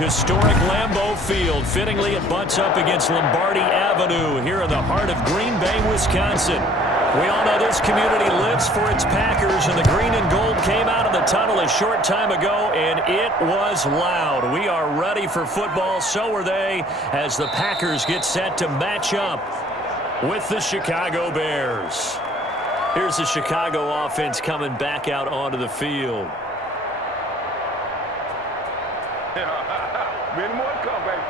Historic Lambeau Field. Fittingly, it butts up against Lombardi Avenue here in the heart of Green Bay, Wisconsin. We all know this community lives for its Packers, and the green and gold came out of the tunnel a short time ago, and it was loud. We are ready for football. So are they, as the Packers get set to match up with the Chicago Bears. Here's the Chicago offense coming back out onto the field. Many more to come, baby.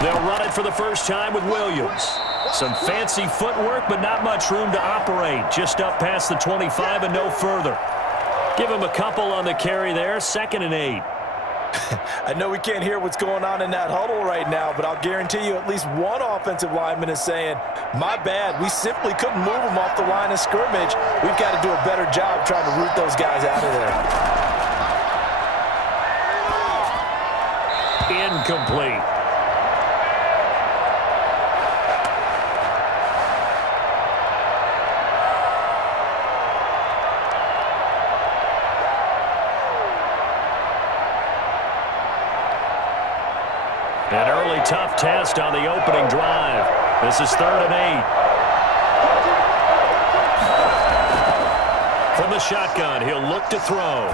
They'll run it for the first time with Williams. Some fancy footwork, but not much room to operate. Just up past the 25 and no further. Give him a couple on the carry there. 2nd and 8. I know we can't hear what's going on in that huddle right now, but I'll guarantee you at least one offensive lineman is saying, my bad, we simply couldn't move them off the line of scrimmage. We've got to do a better job trying to root those guys out of there. Incomplete. An early tough test on the opening drive. This is 3rd and 8. From the shotgun, he'll look to throw.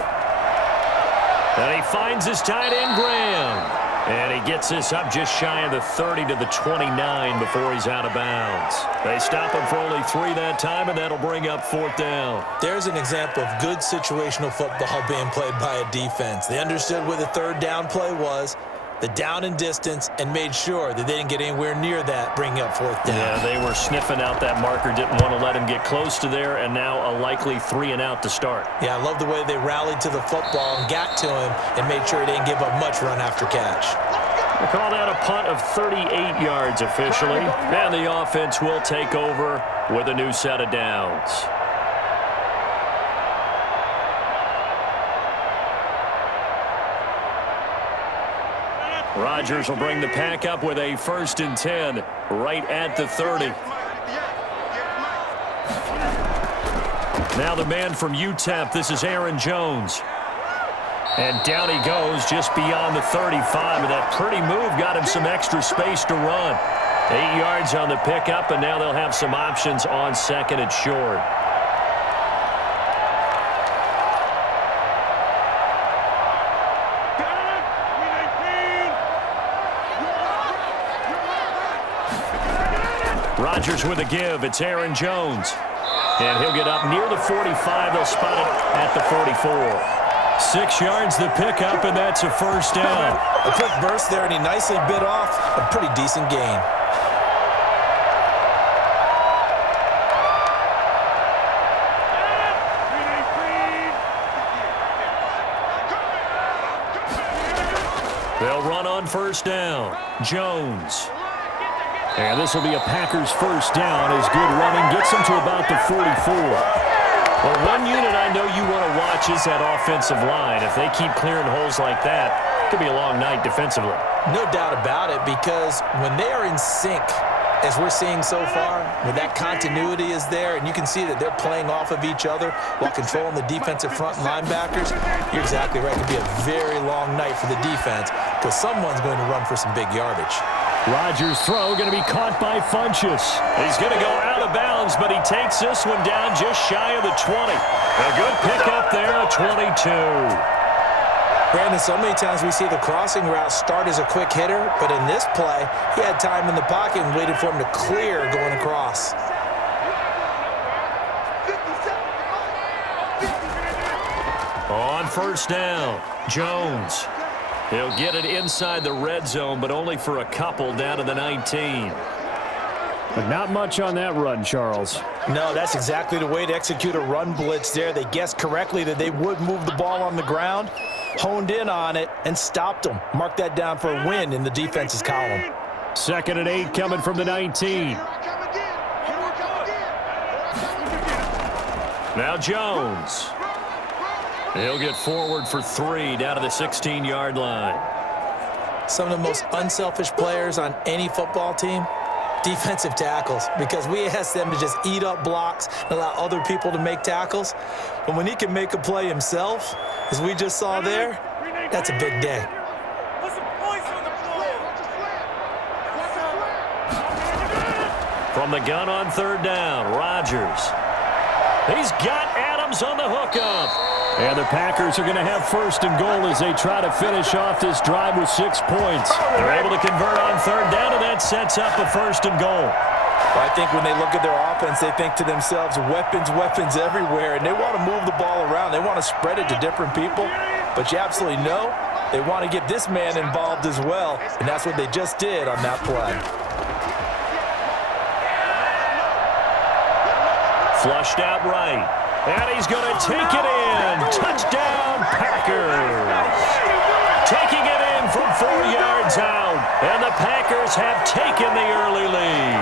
And he finds his tight end, Graham. And he gets this up just shy of the 30 to the 29 before he's out of bounds. They stop him for only 3 that time, and that'll bring up 4th down. There's an example of good situational football being played by a defense. They understood where the 3rd down play was, the down and distance, and made sure that they didn't get anywhere near that, bringing up 4th down. Yeah, they were sniffing out that marker, didn't want to let him get close to there, and now a likely 3 and out to start. Yeah, I love the way they rallied to the football and got to him and made sure he didn't give up much run after catch. We'll call that a punt of 38 yards officially, and the offense will take over with a new set of downs. Rodgers will bring the pack up with a 1st and 10 right at the 30. Now the man from UTEP, this is Aaron Jones. And down he goes just beyond the 35, and that pretty move got him some extra space to run. 8 yards on the pickup, and now they'll have some options on 2nd and short. Rodgers with a give. It's Aaron Jones. And he'll get up near the 45. They'll spot it at the 44. 6 yards the pickup, and that's a 1st down. A quick burst there, and he nicely bit off a pretty decent gain. They'll run on 1st down. Jones. And this will be a Packers 1st down as good running gets them to about the 44. Well, one unit I know you want to watch is that offensive line. If they keep clearing holes like that, it could be a long night defensively. No doubt about it, because when they are in sync, as we're seeing so far, when that continuity is there, and you can see that they're playing off of each other while controlling the defensive front linebackers, you're exactly right. It could be a very long night for the defense because someone's going to run for some big yardage. Rodgers' throw going to be caught by Funchess. He's going to go out of bounds, but he takes this one down just shy of the 20. A good pickup there, a 22. Brandon, so many times we see the crossing route start as a quick hitter, but in this play, he had time in the pocket and waited for him to clear going across. On 1st down, Jones. He'll get it inside the red zone, but only for a couple down to the 19. But not much on that run, Charles. No, that's exactly the way to execute a run blitz there. They guessed correctly that they would move the ball on the ground, honed in on it, and stopped them. Mark that down for a win in the defense's column. 2nd and 8 coming from the 19. Now Jones. He'll get forward for 3 down to the 16-yard line. Some of the most unselfish players on any football team Defensive tackles, because we ask them to just eat up blocks and allow other people to make tackles. But when he can make a play himself, as we just saw there, that's a big day. From the gun on third down, Rodgers. He's got Adams on the hookup. And the Packers are going to have first and goal as they try to finish off this drive with 6 points. They're able to convert on third down, and that sets up a first and goal. Well, I think when they look at their offense, they think to themselves, weapons, weapons everywhere, and they want to move the ball around. They want to spread it to different people, but you absolutely know they want to get this man involved as well, and that's what they just did on that play. Flushed out right. And he's going to take it in. Touchdown, Packers. Taking it in from 4 yards out. And the Packers have taken the early lead.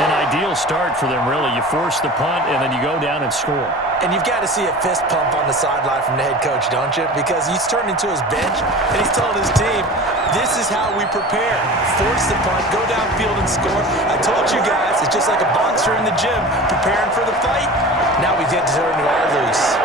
An ideal start for them, really. You force the punt, and then you go down and score. And you've got to see a fist pump on the sideline from the head coach, don't you? Because he's turned into his bench, and he's telling his team, this is how we prepare. Force the punt, go downfield and score. I told you guys, it's just like a boxer in the gym preparing for the fight. Now we get to turn it all loose.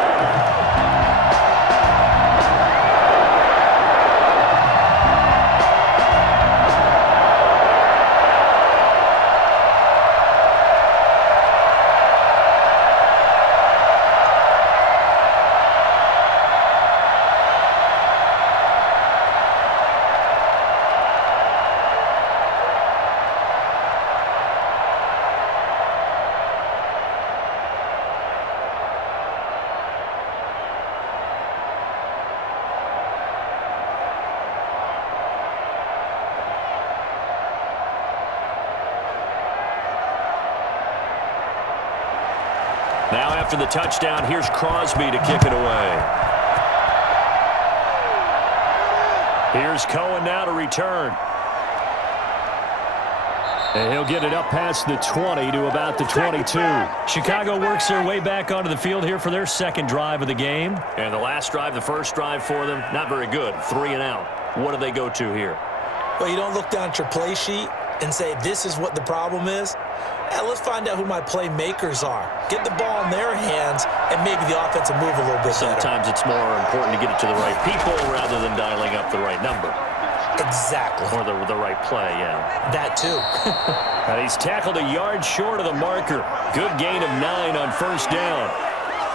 Now after the touchdown, here's Crosby to kick it away. Here's Cohen now to return. And he'll get it up past the 20 to about the 22. Chicago works their way back onto the field here for their second drive of the game. And the last drive, the first drive for them, not very good. 3 and out. What do they go to here? Well, you don't look down at your play sheet and say, this is what the problem is. Let's find out who my playmakers are. Get the ball in their hands, and maybe the offense will move a little bit better. Sometimes it's more important to get it to the right people rather than dialing up the right number. Exactly. Or the right play, yeah. That too. And he's tackled a yard short of the marker. Good gain of 9 on first down.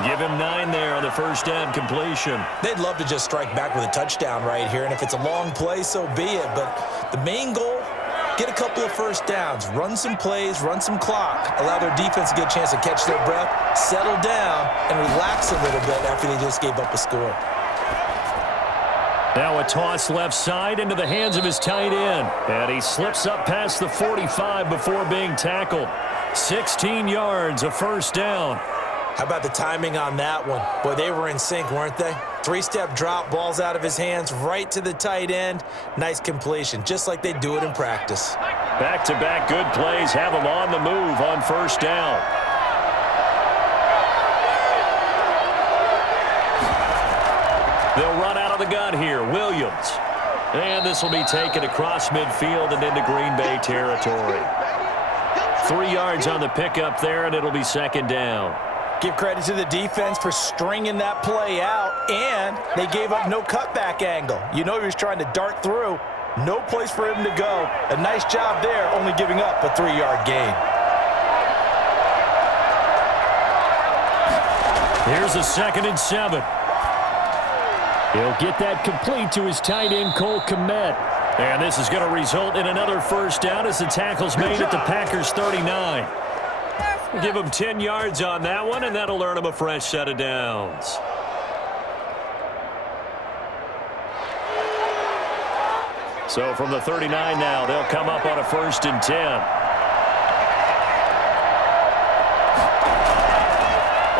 Give him 9 there on the first down completion. They'd love to just strike back with a touchdown right here, and if it's a long play, so be it. But the main goal, get a couple of first downs, run some plays, run some clock, allow their defense to get a chance to catch their breath, settle down, and relax a little bit after they just gave up a score. Now a toss left side into the hands of his tight end. And he slips up past the 45 before being tackled. 16 yards, a first down. How about the timing on that one? Boy, they were in sync, weren't they? 3-step drop, balls out of his hands, right to the tight end. Nice completion, just like they do it in practice. Back-to-back good plays have him on the move on first down. They'll run out of the gun here. Williams. And this will be taken across midfield and into Green Bay territory. 3 yards on the pickup there, and it'll be second down. Give credit to the defense for stringing that play out, and they gave up no cutback angle. You know he was trying to dart through. No place for him to go. A nice job there, only giving up a 3-yard gain. Here's a 2nd and 7. He'll get that complete to his tight end, Cole Kmet. And this is going to result in another first down as the tackle's made at the Packers' 39. We'll give him 10 yards on that one, and that'll earn him a fresh set of downs. So from the 39 now, they'll come up on a 1st and 10.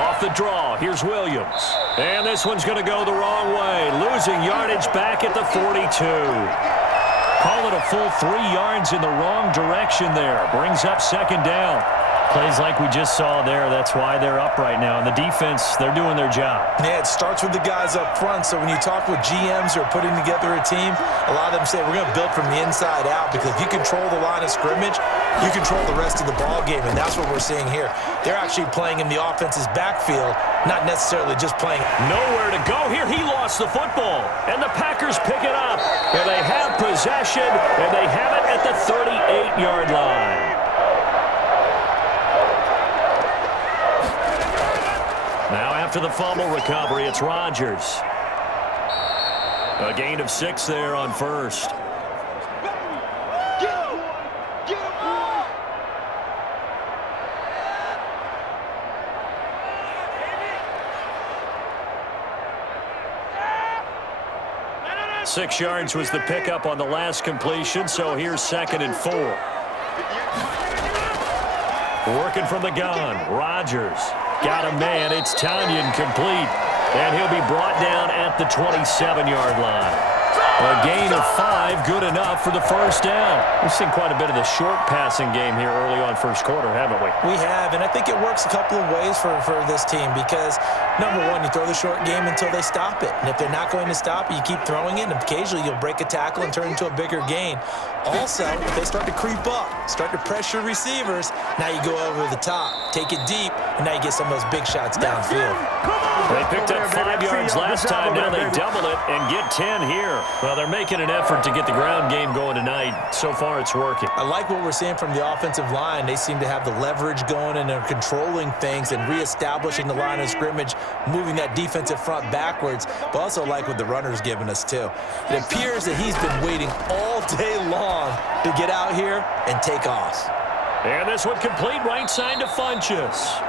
Off the draw, here's Williams. And this one's going to go the wrong way, losing yardage back at the 42. Call it a full 3 yards in the wrong direction there. Brings up second down. Plays like we just saw there. That's why they're up right now. And the defense, they're doing their job. Yeah, it starts with the guys up front. So when you talk with GMs who are putting together a team, a lot of them say we're going to build from the inside out, because if you control the line of scrimmage, you control the rest of the ball game, and that's what we're seeing here. They're actually playing in the offense's backfield, not necessarily just playing. Nowhere to go here. He lost the football, and the Packers pick it up. And they have possession, and they have it at the 38-yard line. Now after the fumble recovery, it's Rodgers. A gain of 6 there on first. Six yards was the pickup on the last completion, so here's 2nd and 4. Working from the gun, Rodgers. Got a man, it's Tanyan complete. And he'll be brought down at the 27-yard line. A gain of 5, good enough for the first down. We've seen quite a bit of the short passing game here early on first quarter, haven't we? We have, and I think it works a couple of ways for this team, because, number one, you throw the short game until they stop it. And if they're not going to stop it, you keep throwing it, and occasionally you'll break a tackle and turn into a bigger gain. Also, if they start to creep up, start to pressure receivers, now you go over the top, take it deep, and now you get some of those big shots downfield. They picked up 5 yards last time. Now they double it and get 10 here. Well, they're making an effort to get the ground game going tonight. So far, it's working. I like what we're seeing from the offensive line. They seem to have the leverage going, and they're controlling things and reestablishing the line of scrimmage, moving that defensive front backwards, but also like what the runner's giving us, too. It appears that he's been waiting all day long to get out here and take off. And this one complete, right side to Funchess.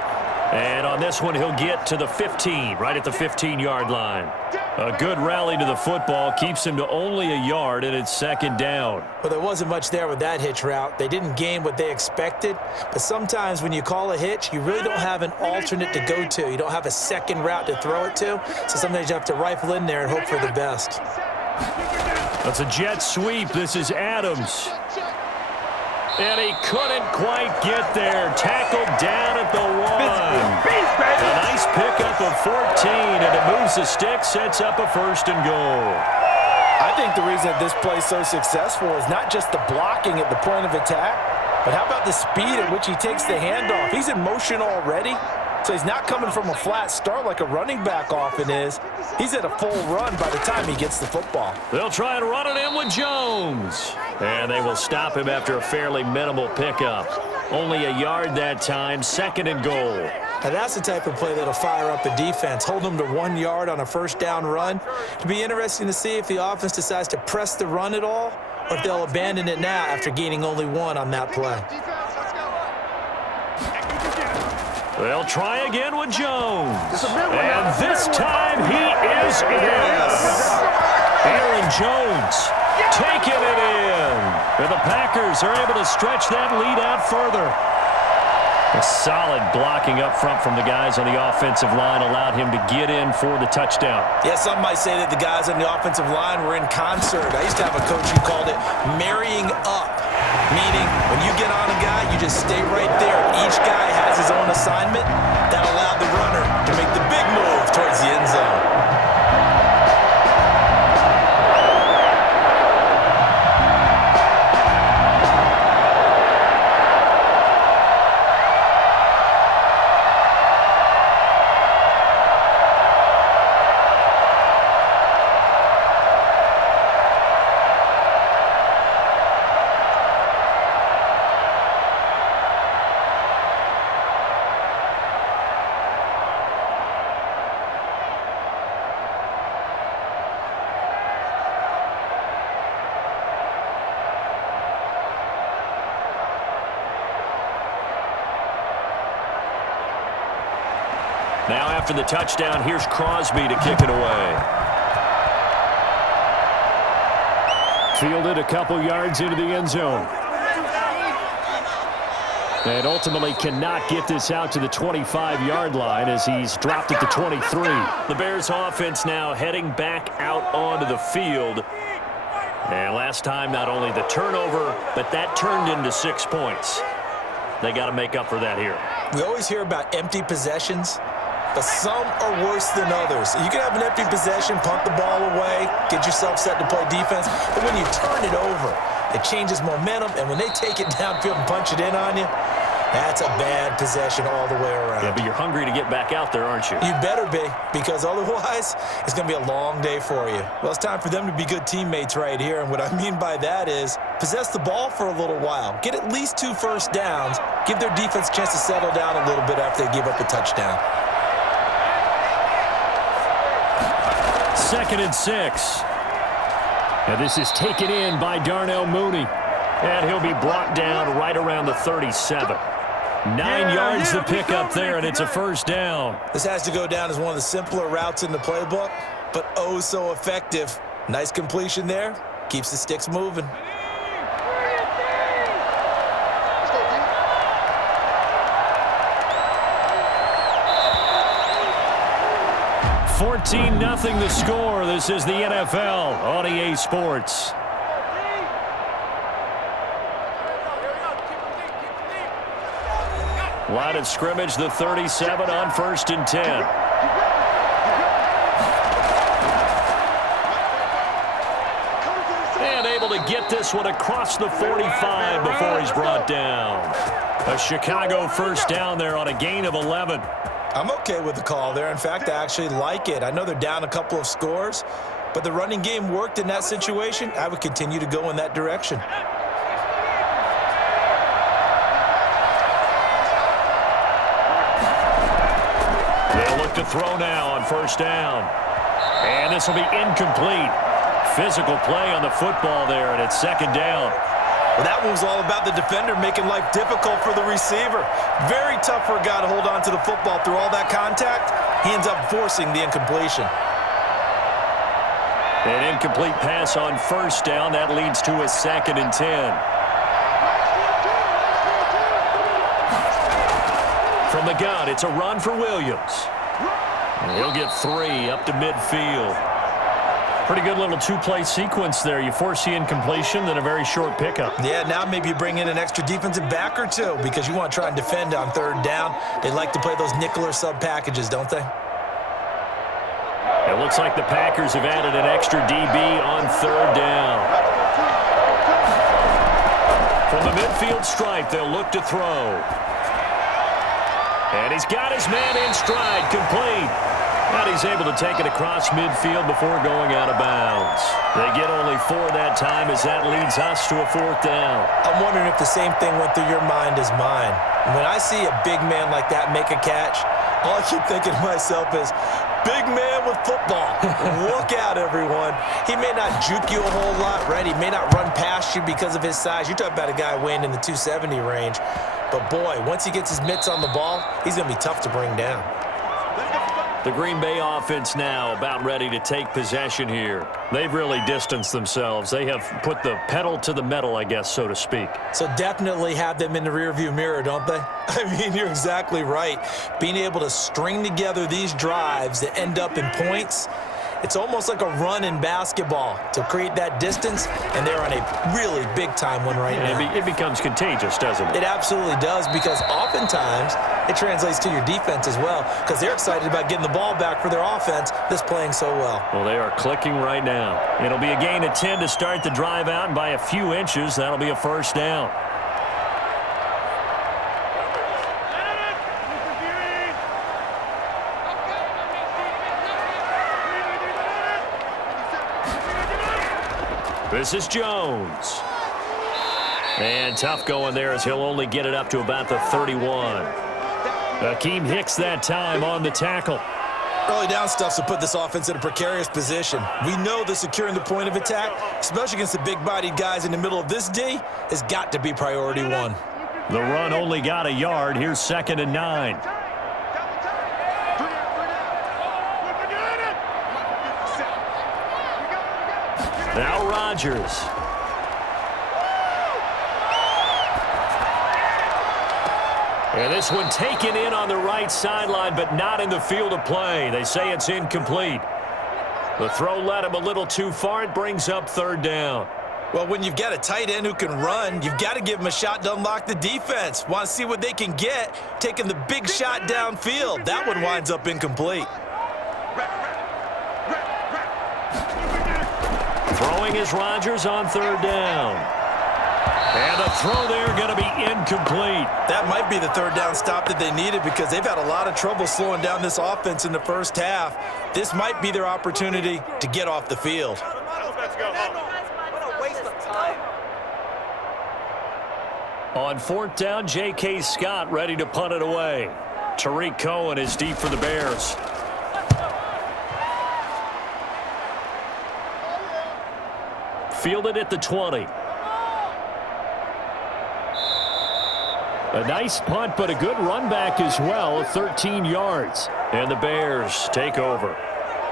And on this one, he'll get to the 15, right at the 15-yard line. A good rally to the football keeps him to only a yard, and it's 2nd down. Well, there wasn't much there with that hitch route. They didn't gain what they expected, but sometimes when you call a hitch, you really don't have an alternate to go to. You don't have a second route to throw it to, so sometimes you have to rifle in there and hope for the best. That's a jet sweep. This is Adams. And he couldn't quite get there. Tackled down at the 1. A nice pickup of 14, and it moves the stick, sets up a 1st and goal. I think the reason that this play is so successful is not just the blocking at the point of attack, but how about the speed at which he takes the handoff? He's in motion already, so he's not coming from a flat start like a running back often is. He's at a full run by the time he gets the football. They'll try and run it in with Jones. And they will stop him after a fairly minimal pickup. Only a yard that time, 2nd and goal. Now that's the type of play that'll fire up a defense. Hold them to 1 yard on a first down run. It'll be interesting to see if the offense decides to press the run at all, or if they'll abandon it now after gaining only 1 on that play. They'll try again with Jones. And this time he is in. Aaron Jones taking it in. And the Packers are able to stretch that lead out further. A solid blocking up front from the guys on the offensive line allowed him to get in for the touchdown. Yeah, some might say that the guys on the offensive line were in concert. I used to have a coach who called it marrying up, meaning when you get on a guy, you just stay right there. Each guy has his own assignment. That allowed the runner to make the big move towards the end zone. Now after the touchdown, here's Crosby to kick it away. Fielded a couple yards into the end zone. And ultimately cannot get this out to the 25-yard line as he's dropped at the 23. The Bears offense now heading back out onto the field. And last time, not only the turnover, but that turned into 6 points. They got to make up for that here. We always hear about empty possessions, but some are worse than others. You can have an empty possession, punt the ball away, get yourself set to play defense, but when you turn it over, it changes momentum, and when they take it downfield and punch it in on you, that's a bad possession all the way around. Yeah, but you're hungry to get back out there, aren't you? You better be, because otherwise it's going to be a long day for you. Well, it's time for them to be good teammates right here, and what I mean by that is possess the ball for a little while, get at least 2 first downs, give their defense a chance to settle down a little bit after they give up a touchdown. 2nd and 6. And this is taken in by Darnell Mooney. And he'll be brought down right around the 37. 9 yards to pick up there, and it's a first down. This has to go down as one of the simpler routes in the playbook, but oh so effective. Nice completion there. Keeps the sticks moving. 14-0 the score. This is the NFL on EA Sports. Line of scrimmage, the 37 on 1st and 10. And able to get this one across the 45 before he's brought down. A Chicago first down there on a gain of 11. I'm okay with the call there. In fact, I actually like it. I know they're down a couple of scores, but the running game worked in that situation. I would continue to go in that direction. They'll look to throw now on 1st down. And this will be incomplete. Physical play on the football there, and it's 2nd down. Well, that one was all about the defender making life difficult for the receiver. Very tough for a guy to hold on to the football through all that contact. He ends up forcing the incompletion. An incomplete pass on 1st down. That leads to a 2nd and 10. From the gun, it's a run for Williams. And he'll get 3 up to midfield. Pretty good little 2-play sequence there. You force the incompletion, then a very short pickup. Yeah, now maybe you bring in an extra defensive back or two because you want to try and defend on 3rd down. They like to play those nickel or sub packages, don't they? It looks like the Packers have added an extra DB on 3rd down. From the midfield stripe, they'll look to throw. And he's got his man in stride, complete. And he's able to take it across midfield before going out of bounds. They get only 4 that time as that leads us to a 4th down. I'm wondering if the same thing went through your mind as mine. When I see a big man like that make a catch, all I keep thinking to myself is, big man with football. Look out, everyone. He may not juke you a whole lot, right? He may not run past you because of his size. You're talking about a guy weighing in the 270 range. But, boy, once he gets his mitts on the ball, he's going to be tough to bring down. The Green Bay offense now about ready to take possession here. They've really distanced themselves. They have put the pedal to the metal, I guess, so to speak. So definitely have them in the rearview mirror, don't they? I mean, you're exactly right. Being able to string together these drives that end up in points, it's almost like a run in basketball to create that distance, and they're on a really big-time one right now. It becomes contagious, doesn't it? It absolutely does, because oftentimes it translates to your defense as well, because they're excited about getting the ball back for their offense that's playing so well. Well, they are clicking right now. It'll be a gain of 10 to start the drive out, and by a few inches, that'll be a 1st down. This is Jones. And tough going there as he'll only get it up to about the 31. Akeem Hicks that time on the tackle. Early down stuff to put this offense in a precarious position. We know that securing the point of attack, especially against the big-bodied guys in the middle of this D, has got to be priority 1. The run only got a yard. Here's 2nd and 9. Now Rodgers. And this one taken in on the right sideline, but not in the field of play. They say it's incomplete. The throw led him a little too far. It brings up third down. Well, when you've got a tight end who can run, you've got to give him a shot to unlock the defense. Want to see what they can get, taking the big shot downfield. That one winds up incomplete. Throwing is Rodgers on third down. And the throw there going to be incomplete. That might be the third down stop that they needed because they've had a lot of trouble slowing down this offense in the first half. This might be their opportunity to get off the field. Let's go. What a waste of time. On fourth down, J.K. Scott ready to punt it away. Tariq Cohen is deep for the Bears. Fielded at the 20. A nice punt, but a good run back as well, 13 yards. And the Bears take over.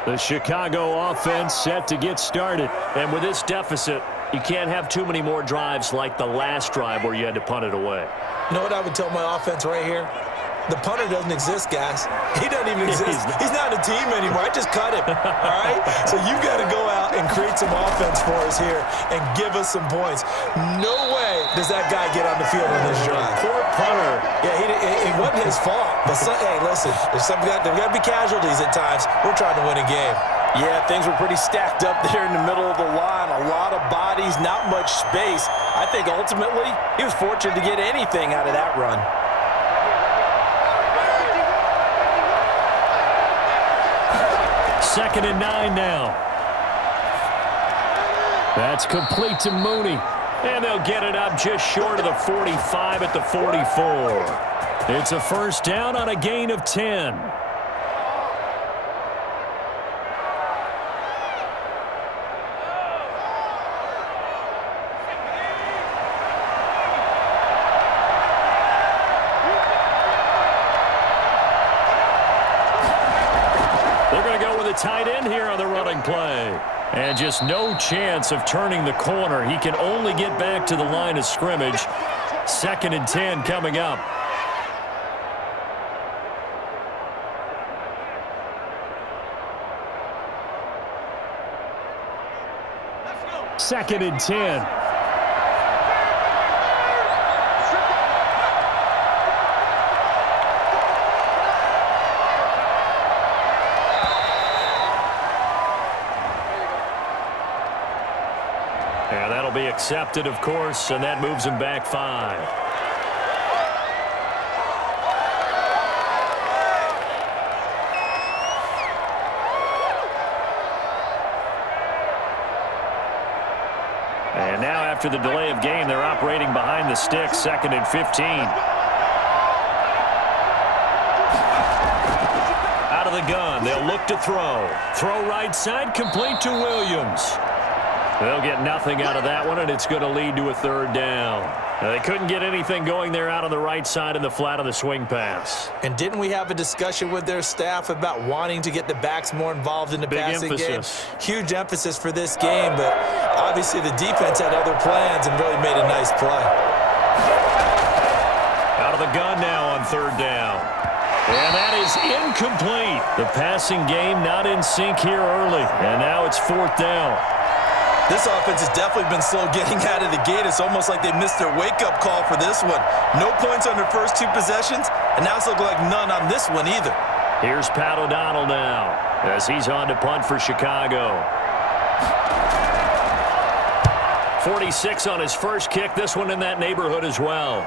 The Chicago offense set to get started. And with this deficit, you can't have too many more drives like the last drive where you had to punt it away. You know what I would tell my offense right here? The punter doesn't exist, guys. He doesn't even exist. He's not a team anymore. I just cut him, all right? So you've got to go out and create some offense for us here and give us some points. No way does that guy get on the field on this drive. Poor punter. Yeah, it wasn't his fault. But, hey, listen, there's got to be casualties at times. We're trying to win a game. Yeah, things were pretty stacked up there in the middle of the line. A lot of bodies, not much space. I think ultimately he was fortunate to get anything out of that run. Second and 9 now. That's complete to Mooney. And they'll get it up just short of the 45 at the 44. It's a first down on a gain of 10. Tight end here on the running play. And just no chance of turning the corner. He can only get back to the line of scrimmage. Second and 10 coming up. Second and 10. Be accepted, of course, and that moves him back 5. And now after the delay of game, they're operating behind the sticks, second and 15. Out of the gun, they'll look to throw. Throw right side, complete to Williams. They'll get nothing out of that one, and it's going to lead to a third down. They couldn't get anything going there out on the right side in the flat of the swing pass. And didn't we have a discussion with their staff about wanting to get the backs more involved in the passing game? Huge emphasis for this game, but obviously the defense had other plans and really made a nice play. Out of the gun now on third down. And that is incomplete. The passing game not in sync here early, and now it's fourth down. This offense has definitely been slow getting out of the gate. It's almost like they missed their wake-up call for this one. No points on their first 2 possessions, and now it's looking like none on this one either. Here's Pat O'Donnell now as he's on to punt for Chicago. 46 on his first kick. This one in that neighborhood as well.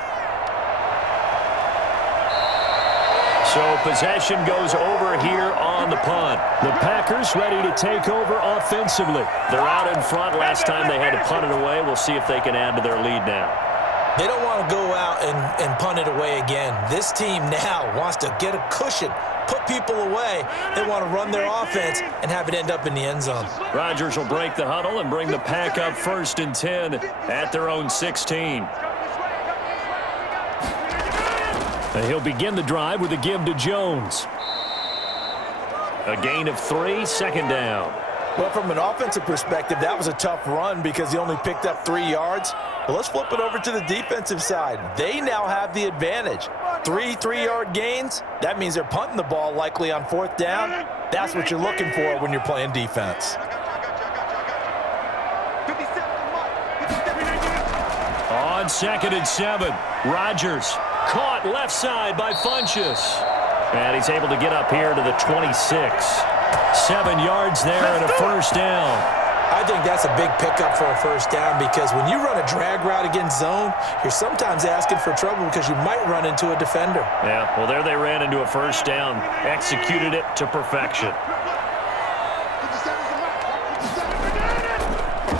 So possession goes over here on the punt. The Packers ready to take over offensively. They're out in front. Last time they had to punt it away. We'll see if they can add to their lead now. They don't want to go out and punt it away again. This team now wants to get a cushion, put people away. They want to run their offense and have it end up in the end zone. Rodgers will break the huddle and bring the Pack up first and 10 at their own 16. He'll begin the drive with a give to Jones. A gain of 3, second down. Well, from an offensive perspective, that was a tough run because he only picked up 3 yards. But let's flip it over to the defensive side. They now have the advantage. Three 3-yard gains, that means they're punting the ball likely on 4th down. That's what you're looking for when you're playing defense. On 2nd and 7, Rodgers caught left side by Funchess. And he's able to get up here to the 26. 7 yards there and a first down. I think that's a big pickup for a first down because when you run a drag route against zone, you're sometimes asking for trouble because you might run into a defender. Yeah, well, there they ran into a first down. Executed it to perfection.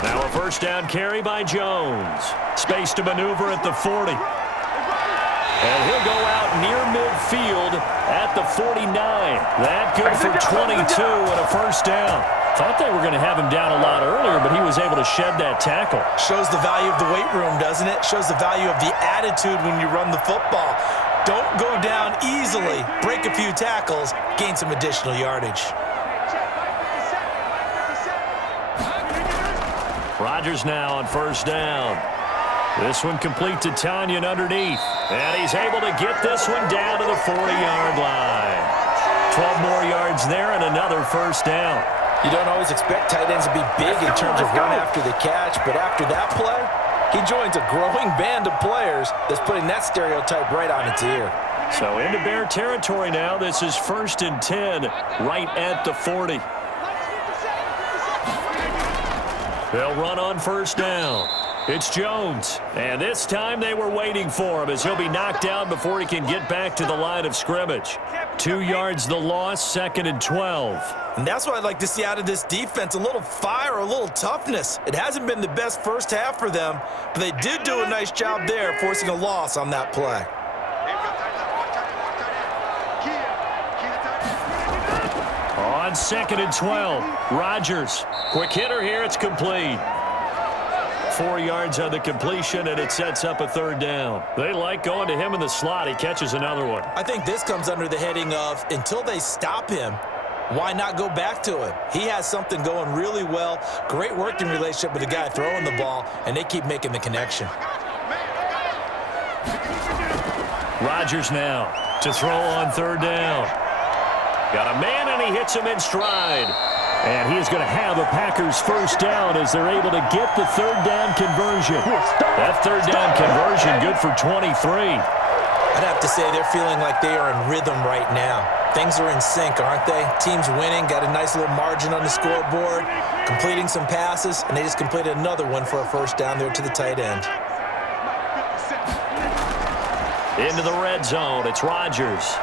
Now a first down carry by Jones. Space to maneuver at the 40. And he'll go out near midfield at the 49. That good for 22 and a first down. Thought they were going to have him down a lot earlier, but he was able to shed that tackle. Shows the value of the weight room, doesn't it? Shows the value of the attitude when you run the football. Don't go down easily. Break a few tackles. Gain some additional yardage. Rodgers now on first down. This one complete to Tanyan underneath. And he's able to get this one down to the 40-yard line. 12 more yards there and another first down. You don't always expect tight ends to be big in terms of run after the catch, but after that play, he joins a growing band of players that's putting that stereotype right on its ear. So into Bear territory now. This is 1st and 10 right at the 40. They'll run on first down. It's Jones. And this time they were waiting for him as he'll be knocked down before he can get back to the line of scrimmage. 2 yards the loss, 2nd and 12. And that's what I'd like to see out of this defense, a little fire, a little toughness. It hasn't been the best first half for them, but they did do a nice job there forcing a loss on that play. On 2nd and 12, Rodgers. Quick hitter here, it's complete. 4 yards on the completion, and it sets up a third down. They like going to him in the slot. He catches another one. I think this comes under the heading of, until they stop him, why not go back to him? He has something going really well, great working relationship with the guy throwing the ball, and they keep making the connection. Rodgers now to throw on third down. Got a man, and he hits him in stride. And he is going to have a Packers first down as they're able to get the third down conversion. That third down conversion good for 23. I'd have to say they're feeling like they are in rhythm right now. Things are in sync, aren't they? Team's winning, got a nice little margin on the scoreboard, completing some passes, and they just completed another one for a first down there to the tight end. Into the red zone, it's Rodgers.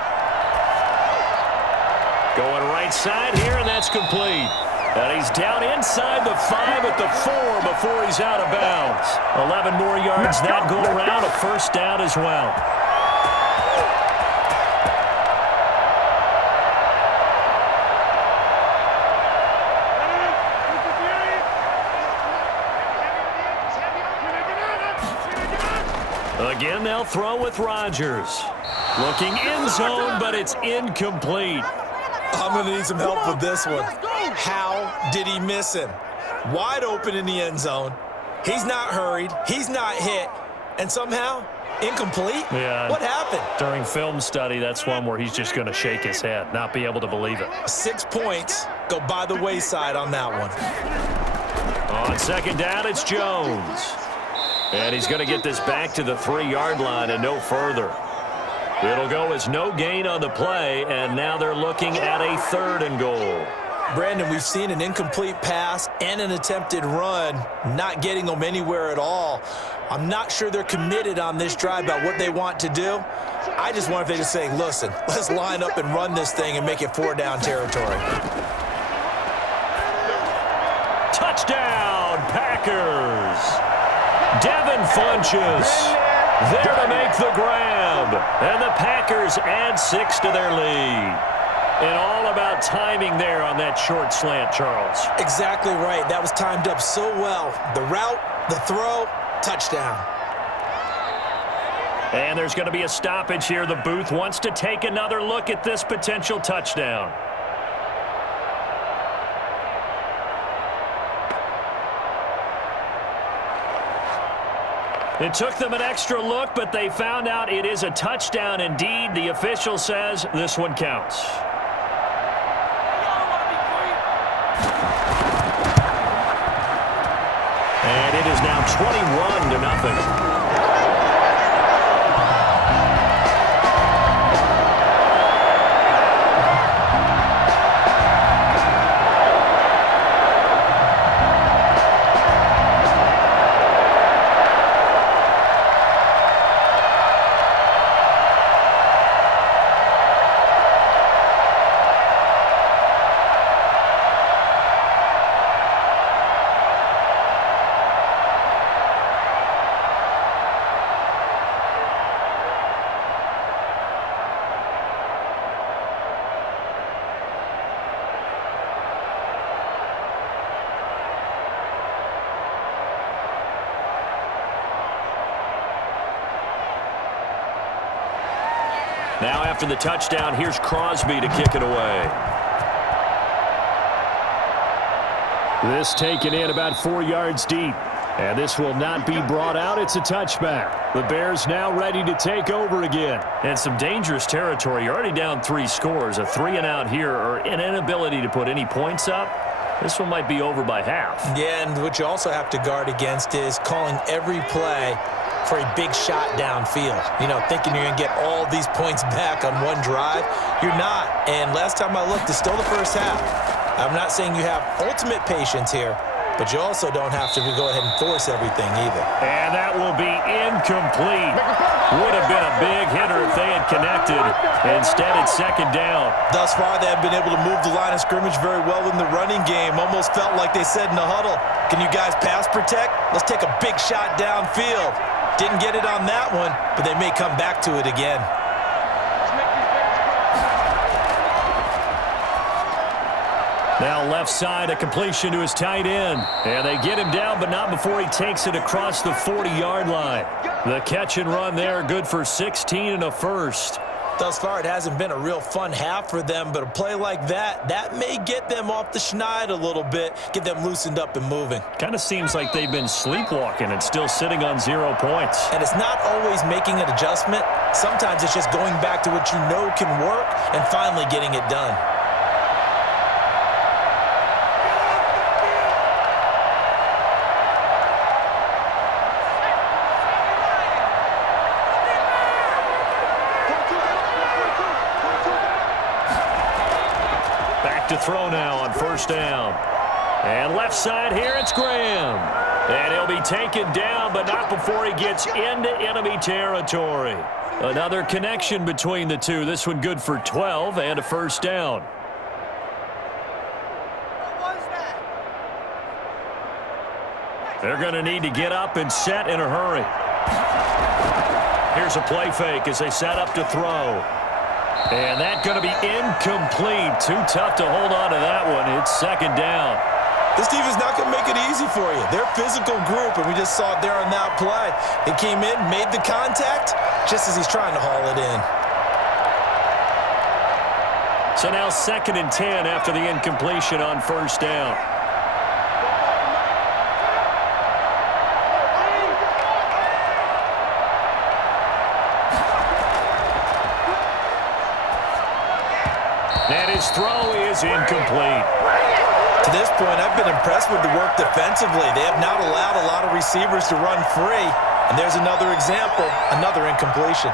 Going right side here, and that's complete. And he's down inside the 5 at the 4 before he's out of bounds. 11 more yards that go around, a first down as well. Again, they'll throw with Rodgers. Looking end zone, but it's incomplete. I'm going to need some help with this one. How did he miss him? Wide open in the end zone. He's not hurried. He's not hit. And somehow, incomplete? Yeah. What happened? During film study, that's one where he's just going to shake his head, not be able to believe it. 6 points go by the wayside on that one. On second down, it's Jones. And he's going to get this back to the 3-yard line and no further. It'll go as no gain on the play, and now they're looking at a 3rd and goal. Brandon, we've seen an incomplete pass and an attempted run, not getting them anywhere at all. I'm not sure they're committed on this drive about what they want to do. I just wonder if they just say, listen, let's line up and run this thing and make it 4-down territory. Touchdown, Packers! Devin Funchess there to make the grab. And the Packers add 6 to their lead. And all about timing there on that short slant, Charles. Exactly right. That was timed up so well. The route, the throw, touchdown. And there's going to be a stoppage here. The booth wants to take another look at this potential touchdown. It took them an extra look, but they found out it is a touchdown indeed. The official says this one counts. And it is now 21-0. Now after the touchdown, here's Crosby to kick it away. This taken in about 4 yards deep. And this will not be brought out. It's a touchback. The Bears now ready to take over again. And some dangerous territory. You're already down 3 scores. A 3-and-out here or an inability to put any points up. This one might be over by half. Yeah, and what you also have to guard against is calling every play for a big shot downfield. You know, thinking you're going to get all these points back on one drive. You're not. And last time I looked, it's still the first half. I'm not saying you have ultimate patience here, but you also don't have to go ahead and force everything either. And that will be incomplete. Would have been a big hitter if they had connected. Instead, it's second down. Thus far, they have been able to move the line of scrimmage very well in the running game. Almost felt like they said in the huddle, can you guys pass protect? Let's take a big shot downfield. Didn't get it on that one, but they may come back to it again. Now left side, a completion to his tight end. And they get him down, but not before he takes it across the 40-yard line. The catch and run there, good for 16 and a first. Thus far, it hasn't been a real fun half for them, but a play like that may get them off the schneid a little bit, get them loosened up and moving. Kind of seems like they've been sleepwalking and still sitting on 0 points. And it's not always making an adjustment. Sometimes it's just going back to what you know can work and finally getting it done. To throw now on first down. And left side here, it's Graham. And he'll be taken down, but not before he gets into enemy territory. Another connection between the two. This one good for 12 and a first down. What was that? They're going to need to get up and set in a hurry. Here's a play fake as they set up to throw. And that's going to be incomplete. Too tough to hold on to that one. It's second down. This defense is not going to make it easy for you. They're a physical group, and we just saw it there on that play. He came in, made the contact, just as he's trying to haul it in. So now 2nd and 10 after the incompletion on first down. And his throw is incomplete. To this point, I've been impressed with the work defensively. They have not allowed a lot of receivers to run free. And there's another example, another incompletion.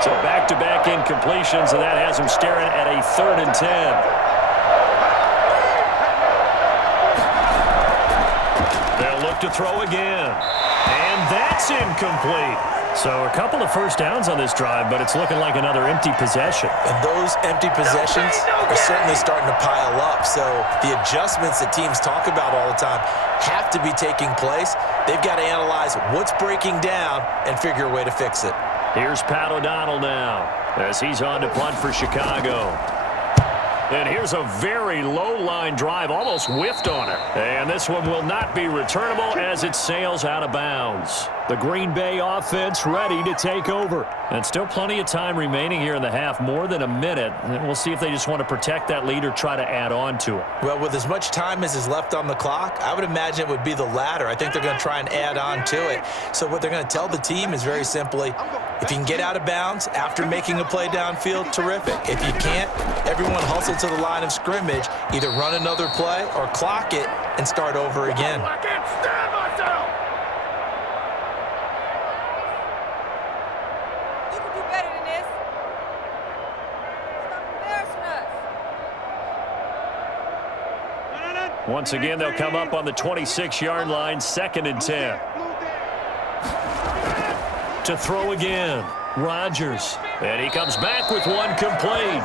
So back-to-back incompletions, and that has him staring at a 3rd and 10. They'll look to throw again. And that's incomplete. So a couple of first downs on this drive, but it's looking like another empty possession. And those empty possessions are certainly starting to pile up. So the adjustments that teams talk about all the time have to be taking place. They've got to analyze what's breaking down and figure a way to fix it. Here's Pat O'Donnell now as he's on to punt for Chicago. And here's a very low-line drive, almost whiffed on it. And this one will not be returnable as it sails out of bounds. The Green Bay offense ready to take over. And still plenty of time remaining here in the half, more than a minute. And we'll see if they just want to protect that lead or try to add on to it. Well, with as much time as is left on the clock, I would imagine it would be the latter. I think they're going to try and add on to it. So what they're going to tell the team is very simply, if you can get out of bounds after making a play downfield, terrific. If you can't, everyone hustle to the line of scrimmage, either run another play or clock it and start over again. I can't stand myself. You can do better than this. Stop embarrassing us. Once again, they'll come up on the 26-yard line, 2nd and 10. To throw again, Rodgers. And he comes back with one complete.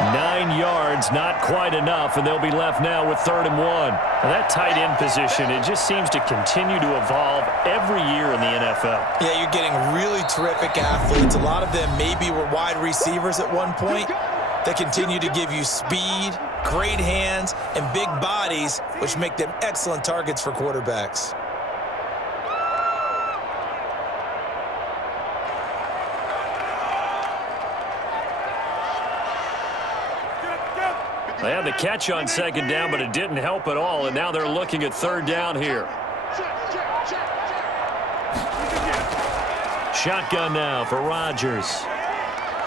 9 yards, not quite enough, and they'll be left now with 3rd and 1. Now that tight end position, it just seems to continue to evolve every year in the NFL. Yeah, you're getting really terrific athletes. A lot of them maybe were wide receivers at one point. They continue to give you speed, great hands, and big bodies, which make them excellent targets for quarterbacks. They had the catch on 2nd down, but it didn't help at all, and now they're looking at 3rd down here. Shotgun now for Rodgers.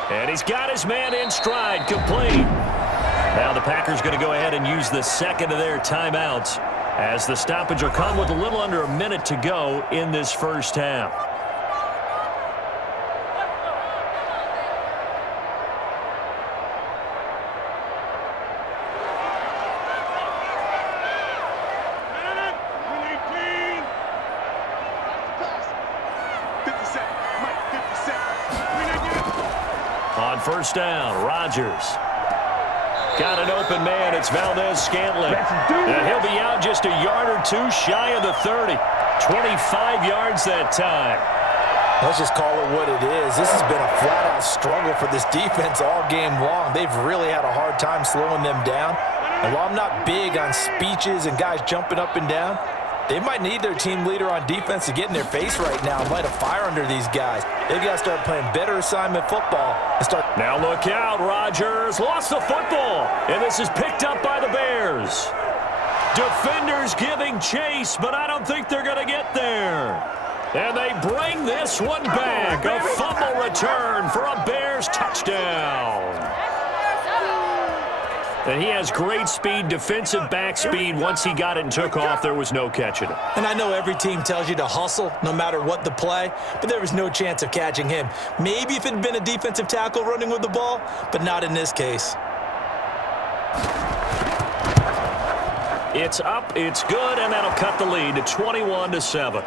And he's got his man in stride, complete. Now the Packers going to go ahead and use the 2nd of their timeouts, as the stoppage will come with a little under a minute to go in this first half. On 1st down, Rodgers. Got an open man. It's Valdez-Scantling. And he'll be out just a yard or two shy of the 30. 25 yards that time. Let's just call it what it is. This has been a flat-out struggle for this defense all game long. They've really had a hard time slowing them down. And while I'm not big on speeches and guys jumping up and down, they might need their team leader on defense to get in their face right now and light a fire under these guys. They've got to start playing better assignment football and start. Now look out, Rodgers lost the football, and this is picked up by the Bears. Defenders giving chase, but I don't think they're going to get there. And they bring this one back. A fumble return for a Bears touchdown. And he has great speed, defensive back speed. Once he got it and took off, there was no catching it. And I know every team tells you to hustle no matter what the play, but there was no chance of catching him. Maybe if it had been a defensive tackle running with the ball, but not in this case. It's up, it's good, and that'll cut the lead to 21-7.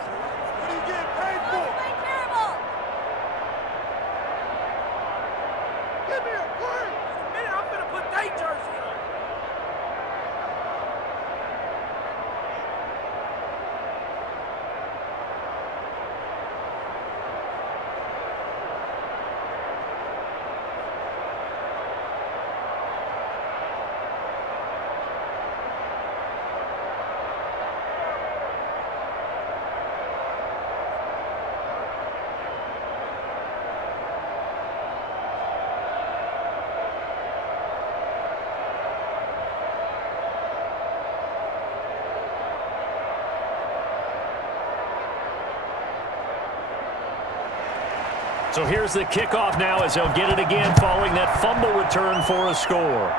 So here's the kickoff now as they'll get it again following that fumble return for a score.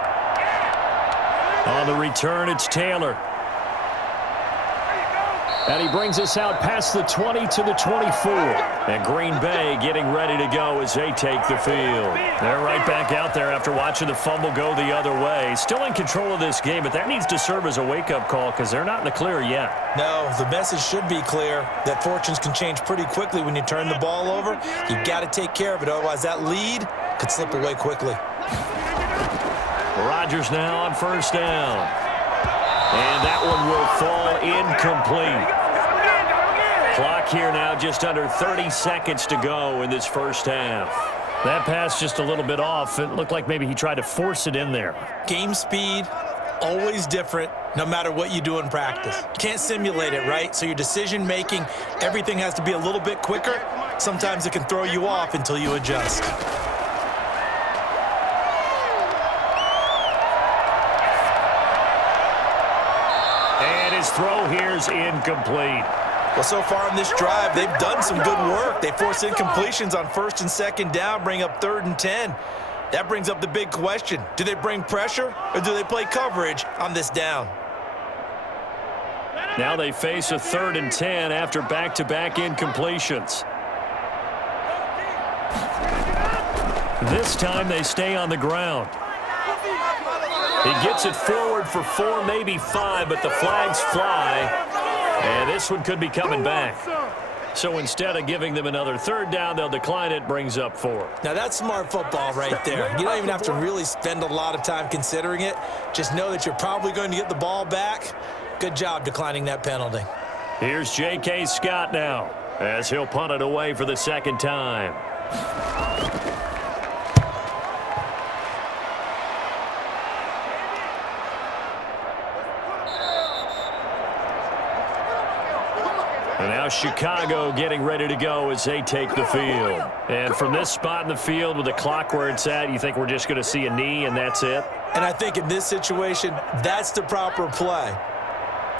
On the return, it's Taylor. And he brings us out past the 20 to the 24. And Green Bay getting ready to go as they take the field. They're right back out there after watching the fumble go the other way. Still in control of this game, but that needs to serve as a wake-up call because they're not in the clear yet. No, the message should be clear that fortunes can change pretty quickly when you turn the ball over. You've got to take care of it, otherwise that lead could slip away quickly. Rodgers now on 1st down. And that one will fall incomplete. Clock here now just under 30 seconds to go in this first half. That pass just a little bit off. It looked like maybe he tried to force it in there. Game speed, always different no matter what you do in practice. You can't simulate it, right? So your decision-making, everything has to be a little bit quicker. Sometimes it can throw you off until you adjust. And his throw here's incomplete. Well, so far in this drive, they've done some good work. They force incompletions on 1st and 2nd down, bring up 3rd and 10. That brings up the big question. Do they bring pressure or do they play coverage on this down? Now they face a 3rd and 10 after back-to-back incompletions. This time they stay on the ground. He gets it forward for 4, maybe 5, but the flags fly. And this one could be coming back. So instead of giving them another 3rd down, they'll decline it, brings up 4. Now that's smart football right there. You don't even have to really spend a lot of time considering it. Just know that you're probably going to get the ball back. Good job declining that penalty. Here's J.K. Scott now as he'll punt it away for the 2nd time. And now Chicago getting ready to go as they take the field. And from this spot in the field with the clock where it's at, you think we're just going to see a knee and that's it? And I think in this situation, that's the proper play.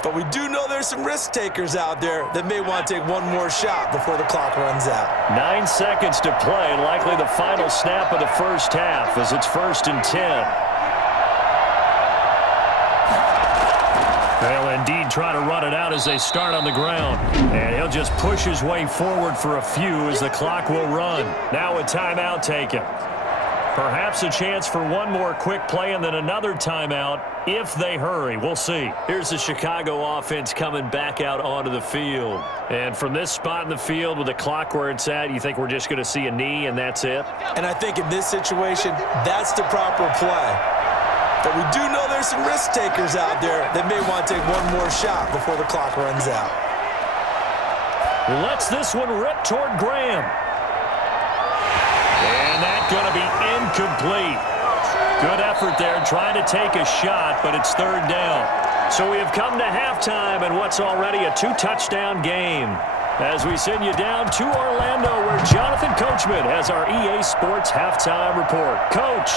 But we do know there's some risk takers out there that may want to take one more shot before the clock runs out. 9 seconds to play, likely the final snap of the first half as it's 1st and 10. They'll indeed try to run it out as they start on the ground. And he'll just push his way forward for a few as the clock will run. Now a timeout taken. Perhaps a chance for one more quick play and then another timeout if they hurry. We'll see. Here's the Chicago offense coming back out onto the field. And from this spot in the field with the clock where it's at, you think we're just going to see a knee and that's it? And I think in this situation, that's the proper play. But we do know there's some risk takers out there that may want to take one more shot before the clock runs out. Lets this one rip toward Graham. And that's going to be incomplete. Good effort there trying to take a shot, but it's 3rd down. So we have come to halftime in what's already a 2-touchdown game. As we send you down to Orlando where Jonathan Coachman has our EA Sports halftime report. Coach.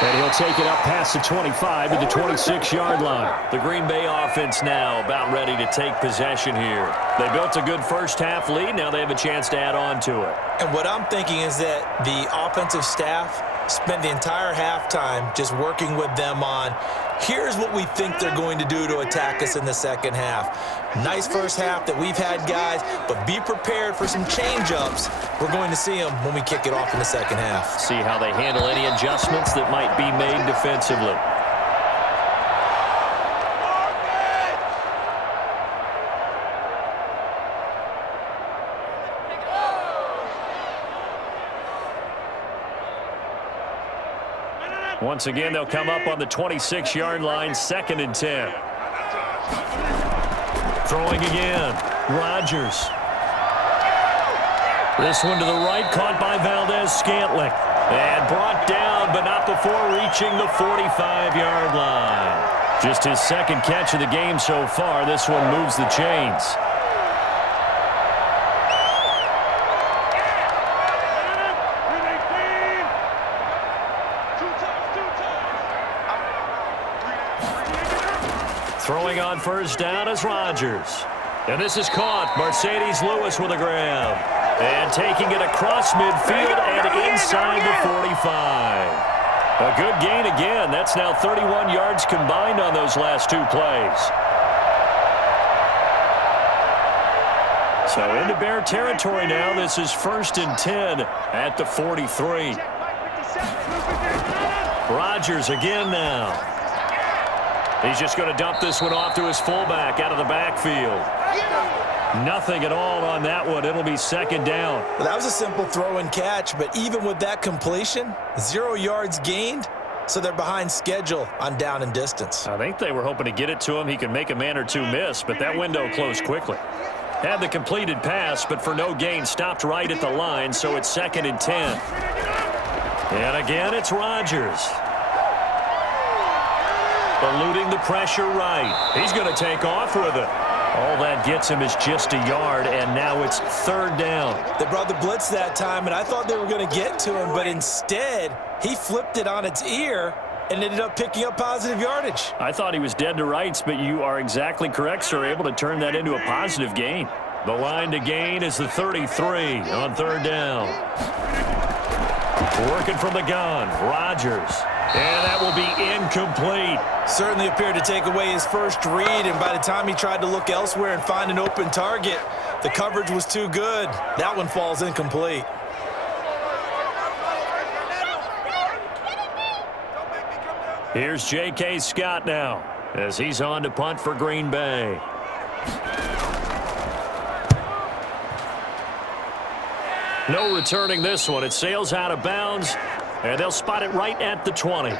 And he'll take it up past the 25 to the 26-yard line. The Green Bay offense now about ready to take possession here. They built a good first-half lead. Now they have a chance to add on to it. And what I'm thinking is that the offensive staff spent the entire halftime just working with them on, here's what we think they're going to do to attack us in the second half. Nice first half that we've had, guys, but be prepared for some change-ups. We're going to see them when we kick it off in the second half. See how they handle any adjustments that might be made defensively. Once again, they'll come up on the 26-yard line, 2nd and 10. Throwing again, Rodgers. This one to the right, caught by Valdez-Scantling. And brought down, but not before reaching the 45-yard line. Just his 2nd catch of the game so far. This one moves the chains. Throwing on 1st down is Rodgers. And this is caught. Mercedes Lewis with a grab. And taking it across midfield and inside the 45. A good gain again. That's now 31 yards combined on those last 2 plays. So into Bear territory now. This is 1st and 10 at the 43. Rodgers again now. He's just going to dump this one off to his fullback out of the backfield. Nothing at all on that one. It'll be 2nd down. Well, that was a simple throw and catch, but even with that completion, 0 yards gained, so they're behind schedule on down and distance. I think they were hoping to get it to him. He could make a man or two miss, but that window closed quickly. Had the completed pass, but for no gain, stopped right at the line, so it's 2nd and 10. And again, it's Rodgers. Eluding the pressure right. He's going to take off with it. All that gets him is just a yard, and now it's third down. They brought the blitz that time, and I thought they were going to get to him, but instead, he flipped it on its ear and ended up picking up positive yardage. I thought he was dead to rights, but you are exactly correct, sir. Able to turn that into a positive gain. The line to gain is the 33 on third down. Working from the gun, Rodgers. And that will be incomplete. Certainly appeared to take away his first read, and by the time he tried to look elsewhere and find an open target, the coverage was too good. That one falls incomplete. Here's J.K. Scott now as he's on to punt for Green Bay. No returning this one. It sails out of bounds, and they'll spot it right at the 20.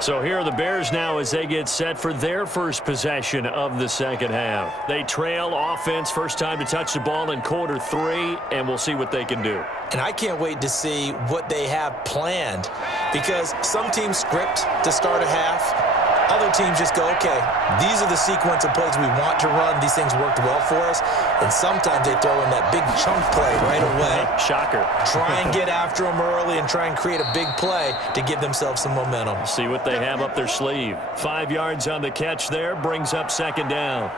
So here are the Bears now as they get set for their first possession of the second half. They trail offense, first time to touch the ball in quarter 3, and we'll see what they can do. And I can't wait to see what they have planned, because some teams script to start a half. Other teams just go, okay, these are the sequence of plays we want to run. These things worked well for us. And sometimes they throw in that big chunk play right away. Shocker. Try and get after them early and try and create a big play to give themselves some momentum. See what they have up their sleeve. 5 yards on the catch there, brings up second down.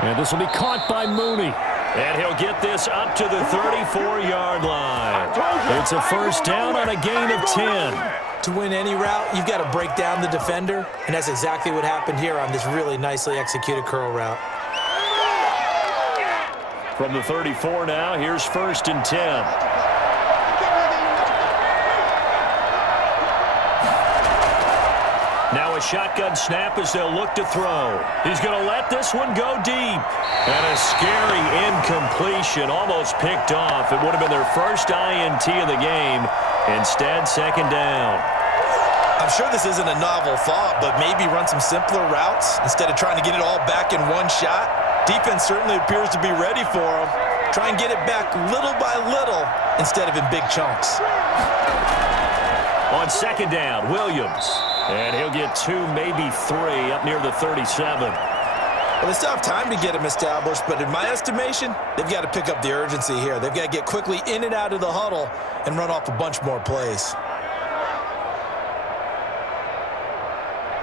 And this will be caught by Mooney. And he'll get this up to the 34-yard line. It's a first down on a gain of 10. To win any route, you've got to break down the defender, and that's exactly what happened here on this really nicely executed curl route. From the 34 now, here's first and 10. Now a shotgun snap as they'll look to throw. He's going to let this one go deep. And a scary incompletion, almost picked off. It would have been their first INT of the game. Instead, second down. I'm sure this isn't a novel thought, but maybe run some simpler routes instead of trying to get it all back in one shot. Defense certainly appears to be ready for them. Try and get it back little by little instead of in big chunks. On second down, Williams. And he'll get 2, maybe 3 up near the 37. Well, they still have time to get him established, but in my estimation, they've got to pick up the urgency here. They've got to get quickly in and out of the huddle and run off a bunch more plays.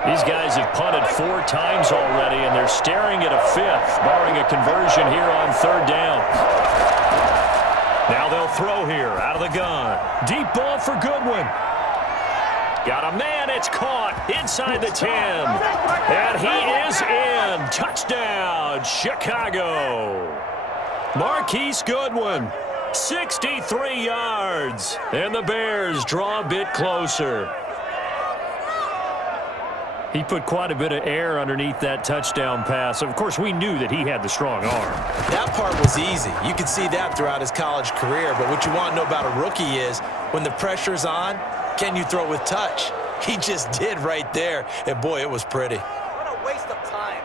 These guys have punted 4 times already, and they're staring at a 5th, barring a conversion here on third down. Now they'll throw here out of the gun. Deep ball for Goodwin. Got a man, it's caught inside the 10. And he is in. Touchdown, Chicago. Marquise Goodwin, 63 yards. And the Bears draw a bit closer. He put quite a bit of air underneath that touchdown pass. Of course, we knew that he had the strong arm. That part was easy. You could see that throughout his college career. But what you want to know about a rookie is when the pressure's on, can you throw with touch? He just did right there. And, boy, it was pretty. What a waste of time.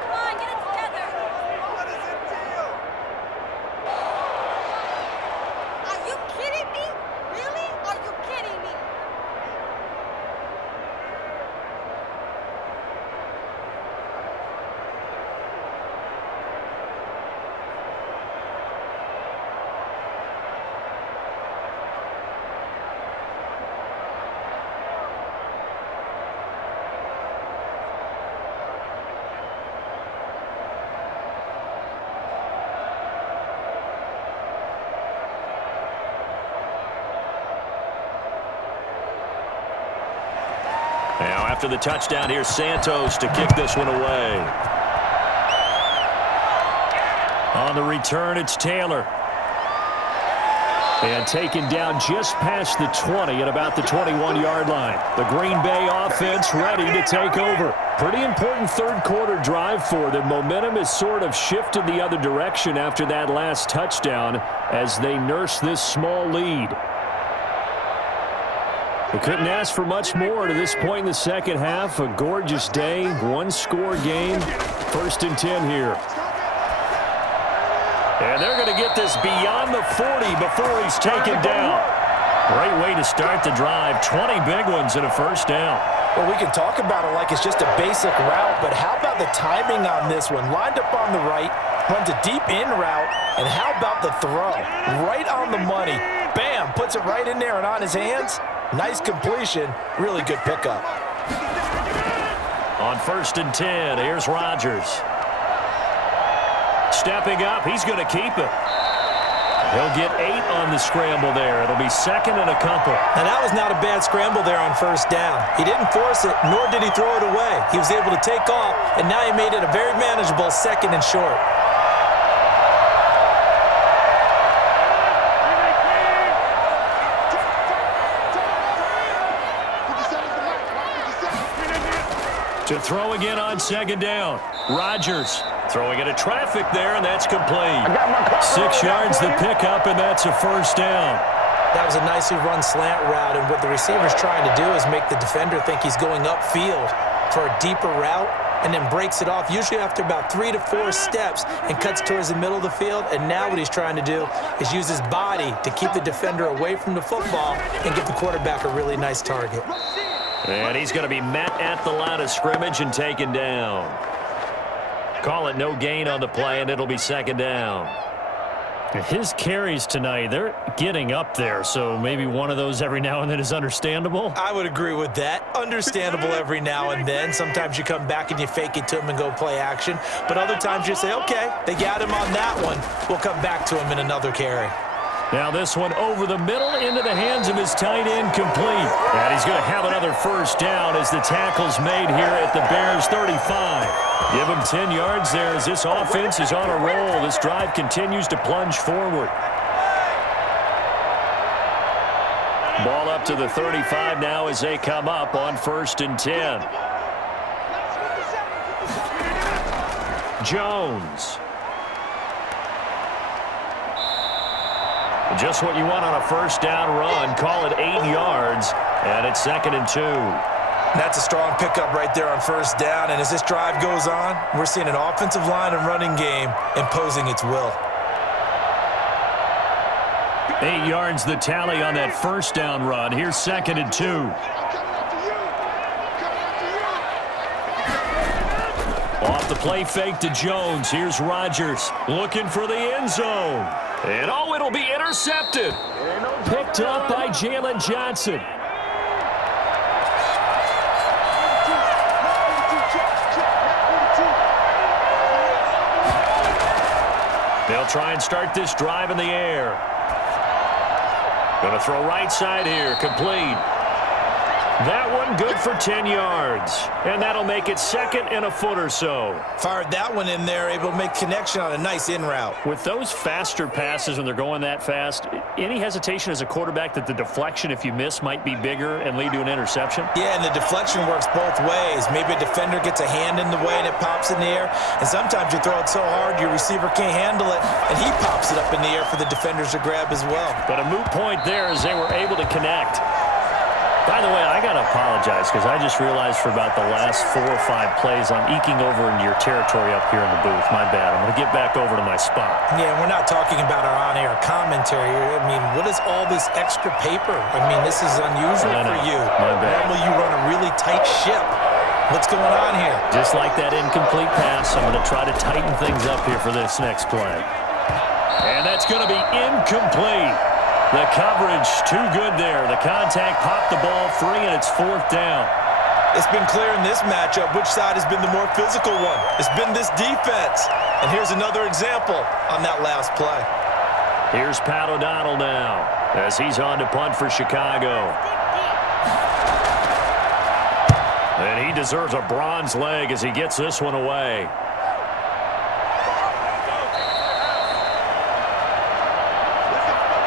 Come on, get it together. What is it deal? Are you kidding me? Really? Are you kidding me? Now after the touchdown, here's Santos to kick this one away. On the return, it's Taylor. And taken down just past the 20 at about the 21-yard line. The Green Bay offense ready to take over. Pretty important third-quarter drive for them. Momentum has sort of shifted the other direction after that last touchdown as they nurse this small lead. We couldn't ask for much more to this point in the second half. A gorgeous day, one-score game. 1st and 10 here. And they're going to get this beyond the 40 before he's taken down. Great way to start the drive. 20 big ones and a first down. Well, we can talk about it like it's just a basic route, but how about the timing on this one? Lined up on the right, runs a deep in route, and how about the throw? Right on the money. Bam, puts it right in there and on his hands. Nice completion. Really good pickup. On 1st and 10, here's Rodgers. Stepping up, he's going to keep it. He'll get 8 on the scramble there. It'll be 2nd and a couple. And that was not a bad scramble there on 1st down. He didn't force it, nor did he throw it away. He was able to take off, and now he made it a very manageable 2nd and short. To throw again on 2nd down. Rodgers throwing into traffic there, and that's complete. 6 yards the pickup, and that's a first down. That was a nicely run slant route, and what the receiver's trying to do is make the defender think he's going upfield for a deeper route, and then breaks it off, usually after about 3 to 4 steps, and cuts towards the middle of the field. And now what he's trying to do is use his body to keep the defender away from the football and give the quarterback a really nice target. And he's going to be met at the line of scrimmage and taken down. Call it no gain on the play, and it'll be 2nd down. His carries tonight, they're getting up there, so maybe one of those every now and then is understandable. I would agree with that. Understandable every now and then. Sometimes you come back and you fake it to him and go play action. But other times you say, okay, they got him on that one. We'll come back to him in another carry. Now this one over the middle into the hands of his tight end, complete. And he's going to have another first down as the tackle's made here at the Bears 35. Give him 10 yards there as this offense is on a roll. This drive continues to plunge forward. Ball up to the 35 now as they come up on 1st and 10. Jones. Just what you want on a first down run. Call it 8 yards, and it's 2nd and 2. That's a strong pickup right there on 1st down, and as this drive goes on, we're seeing an offensive line and running game imposing its will. 8 yards the tally on that first down run. Here's 2nd and 2. Off the play fake to Jones. Here's Rodgers looking for the end zone. And oh, it'll be intercepted. Picked up by Jalen Johnson. They'll try and start this drive in the air. Going to throw right side here, complete. That one good for 10 yards. And that'll make it 2nd and a foot or so. Fired that one in there, able to make connection on a nice in route. With those faster passes when they're going that fast, any hesitation as a quarterback that the deflection, if you miss, might be bigger and lead to an interception? Yeah, and the deflection works both ways. Maybe a defender gets a hand in the way and it pops in the air. And sometimes you throw it so hard your receiver can't handle it, and he pops it up in the air for the defenders to grab as well. But a moot point there as they were able to connect. By the way, I got to apologize because I just realized for about the last 4 or 5 plays I'm eking over into your territory up here in the booth. My bad. I'm going to get back over to my spot. Yeah, we're not talking about our on-air commentary. I mean, what is all this extra paper? I mean, this is unusual for you. My bad. Normally you run a really tight ship. What's going on here? Just like that incomplete pass, I'm going to try to tighten things up here for this next play. And that's going to be incomplete. The coverage too good there. The contact popped the ball free, and it's 4th down. It's been clear in this matchup which side has been the more physical one. It's been this defense. And here's another example on that last play. Here's Pat O'Donnell now as he's on to punt for Chicago. And he deserves a bronze leg as he gets this one away.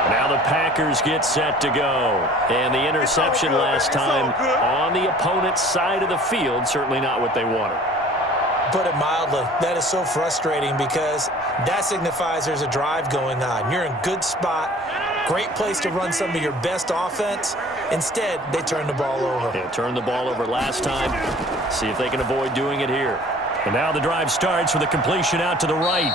Now the Packers get set to go. And the interception last time on the opponent's side of the field, certainly not what they wanted. Put it mildly, that is so frustrating because that signifies there's a drive going on. You're in a good spot, great place to run some of your best offense. Instead, they turn the ball over. Yeah, turned the ball over last time. See if they can avoid doing it here. And now the drive starts with a completion out to the right.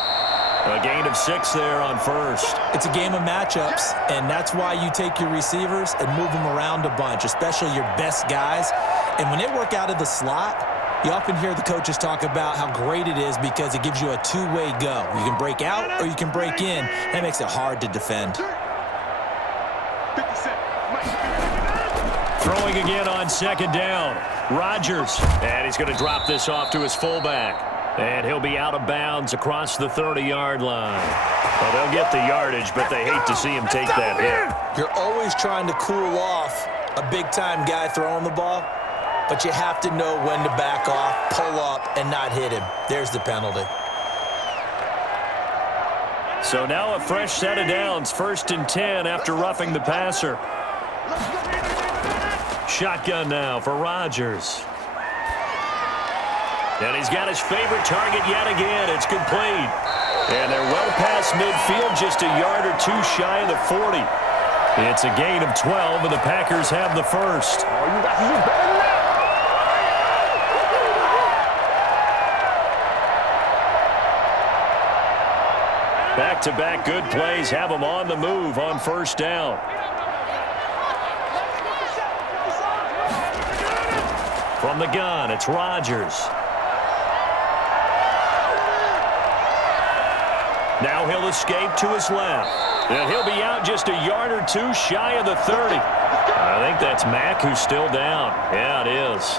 A gain of 6 there on first. It's a game of matchups, and that's why you take your receivers and move them around a bunch, especially your best guys. And when they work out of the slot, you often hear the coaches talk about how great it is because it gives you a two-way go. You can break out or you can break in. That makes it hard to defend. Throwing again on second down. Rodgers. And he's going to drop this off to his fullback. And he'll be out of bounds across the 30-yard line. Well, they'll get the yardage, but they hate to see him take that hit. You're always trying to cool off a big-time guy throwing the ball, but you have to know when to back off, pull up, and not hit him. There's the penalty. So now a fresh set of downs, 1st and 10 after roughing the passer. Shotgun now for Rodgers. And he's got his favorite target yet again. It's complete. And they're well past midfield, just a yard or two shy of the 40. It's a gain of 12, and the Packers have the first. Oh, you got to do better than that. Back-to-back good plays have them on the move on first down. From the gun, it's Rodgers. Now he'll escape to his left. And he'll be out just a yard or two shy of the 30. I think that's Mack who's still down. Yeah, it is.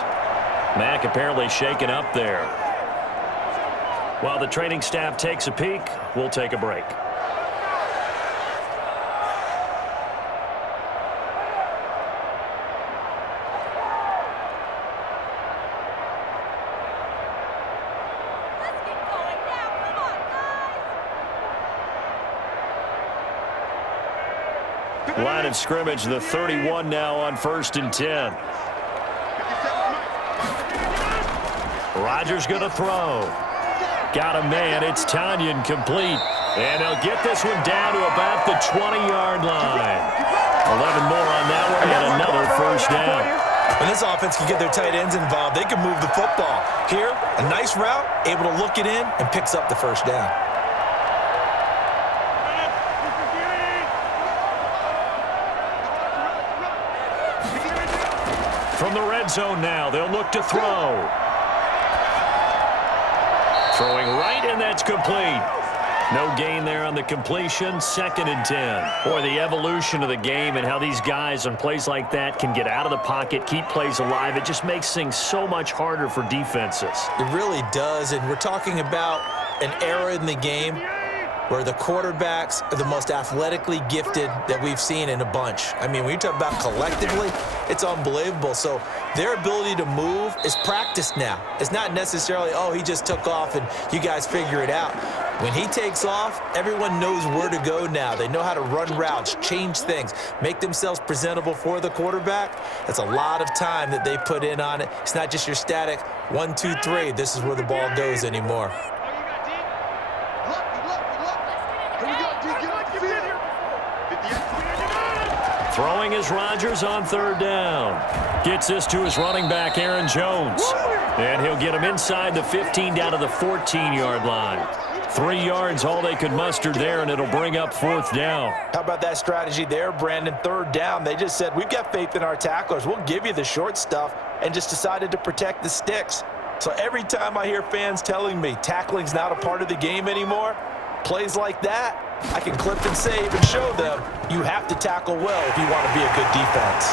Mack apparently shaken up there. While the training staff takes a peek, we'll take a break. Let's get going now. Come on, guys. Line of scrimmage, the 31 now on 1st and 10. Rodgers going to throw. Got a man. It's Tanyan complete. And they'll get this one down to about the 20-yard line. 11 more on that one and another first down. When this offense can get their tight ends involved, they can move the football. Here, a nice route, able to look it in, and picks up the first down. From the red zone now, they'll look to throw. Throwing right, and that's complete. No gain there on the completion, 2nd and 10. Boy, the evolution of the game and how these guys on plays like that can get out of the pocket, keep plays alive, it just makes things so much harder for defenses. It really does, and we're talking about an era in the game where the quarterbacks are the most athletically gifted that we've seen in a bunch. I mean, when you talk about collectively, it's unbelievable. So their ability to move is practiced now. It's not necessarily, oh, he just took off and you guys figure it out. When he takes off, everyone knows where to go now. They know how to run routes, change things, make themselves presentable for the quarterback. That's a lot of time that they put in on it. It's not just your static 1, 2, 3. This is where the ball goes anymore. Throwing is Rodgers on 3rd down. Gets this to his running back, Aaron Jones. And he'll get him inside the 15 down to the 14-yard line. 3 yards, all they could muster there, and it'll bring up 4th down. How about that strategy there, Brandon? 3rd down, they just said, we've got faith in our tacklers. We'll give you the short stuff, and just decided to protect the sticks. So every time I hear fans telling me tackling's not a part of the game anymore, plays like that, I can clip and save and show them you have to tackle well if you want to be a good defense.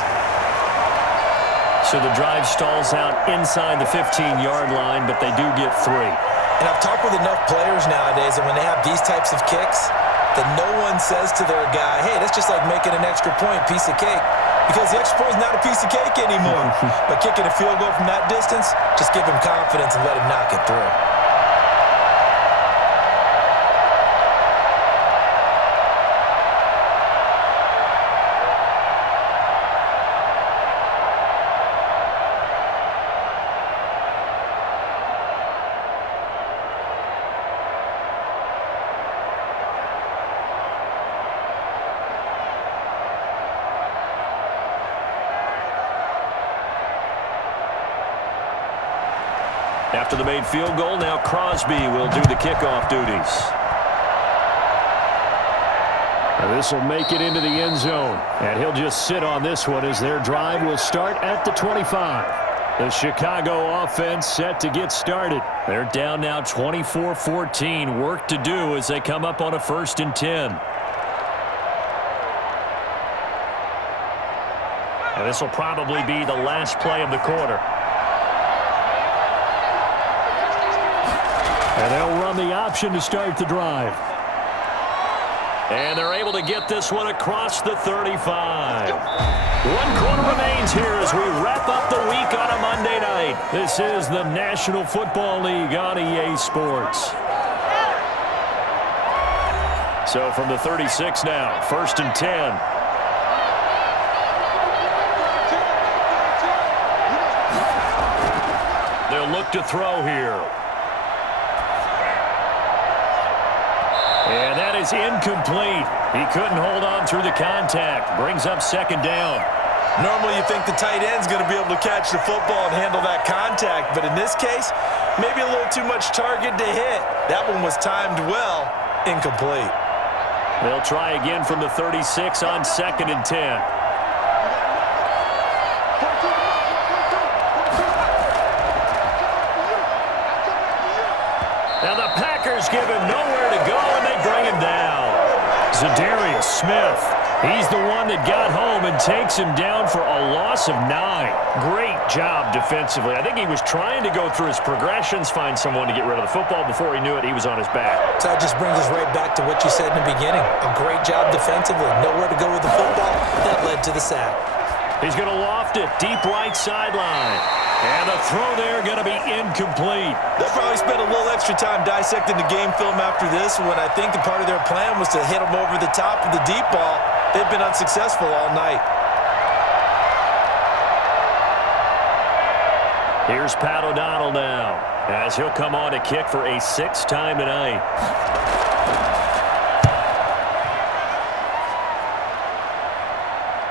So the drive stalls out inside the 15-yard line, but they do get 3. And I've talked with enough players nowadays, and when they have these types of kicks, that no one says to their guy, hey, that's just like making an extra point, piece of cake. Because the extra point is not a piece of cake anymore. But kicking a field goal from that distance, just give him confidence and let him knock it through. After the made field goal, now Crosby will do the kickoff duties. And this will make it into the end zone. And he'll just sit on this one as their drive will start at the 25. The Chicago offense set to get started. They're down now 24-14. Work to do as they come up on a 1st and 10. And this will probably be the last play of the quarter. And they'll run the option to start the drive. And they're able to get this one across the 35. 1 quarter remains here as we wrap up the week on a Monday night. This is the National Football League on EA Sports. So from the 36 now, 1st and 10. They'll look to throw here. And that is incomplete. He couldn't hold on through the contact. Brings up 2nd down. Normally you think the tight end's going to be able to catch the football and handle that contact, but in this case, maybe a little too much target to hit. That one was timed well. Incomplete. They'll try again from the 36 on 2nd and 10. Now the Packers give him nowhere to go, and they bring him down. Zadarius Smith, he's the one that got home and takes him down for a loss of 9. Great job defensively. I think he was trying to go through his progressions, find someone to get rid of the football. Before he knew it, he was on his back. So that just brings us right back to what you said in the beginning. A great job defensively. Nowhere to go with the football. That led to the sack. He's going to loft it deep right sideline. And the throw there going to be incomplete. They'll probably spend a little extra time dissecting the game film after this one. I think the part of their plan was to hit them over the top of the deep ball. They've been unsuccessful all night. Here's Pat O'Donnell now, as he'll come on to kick for a 6th time tonight.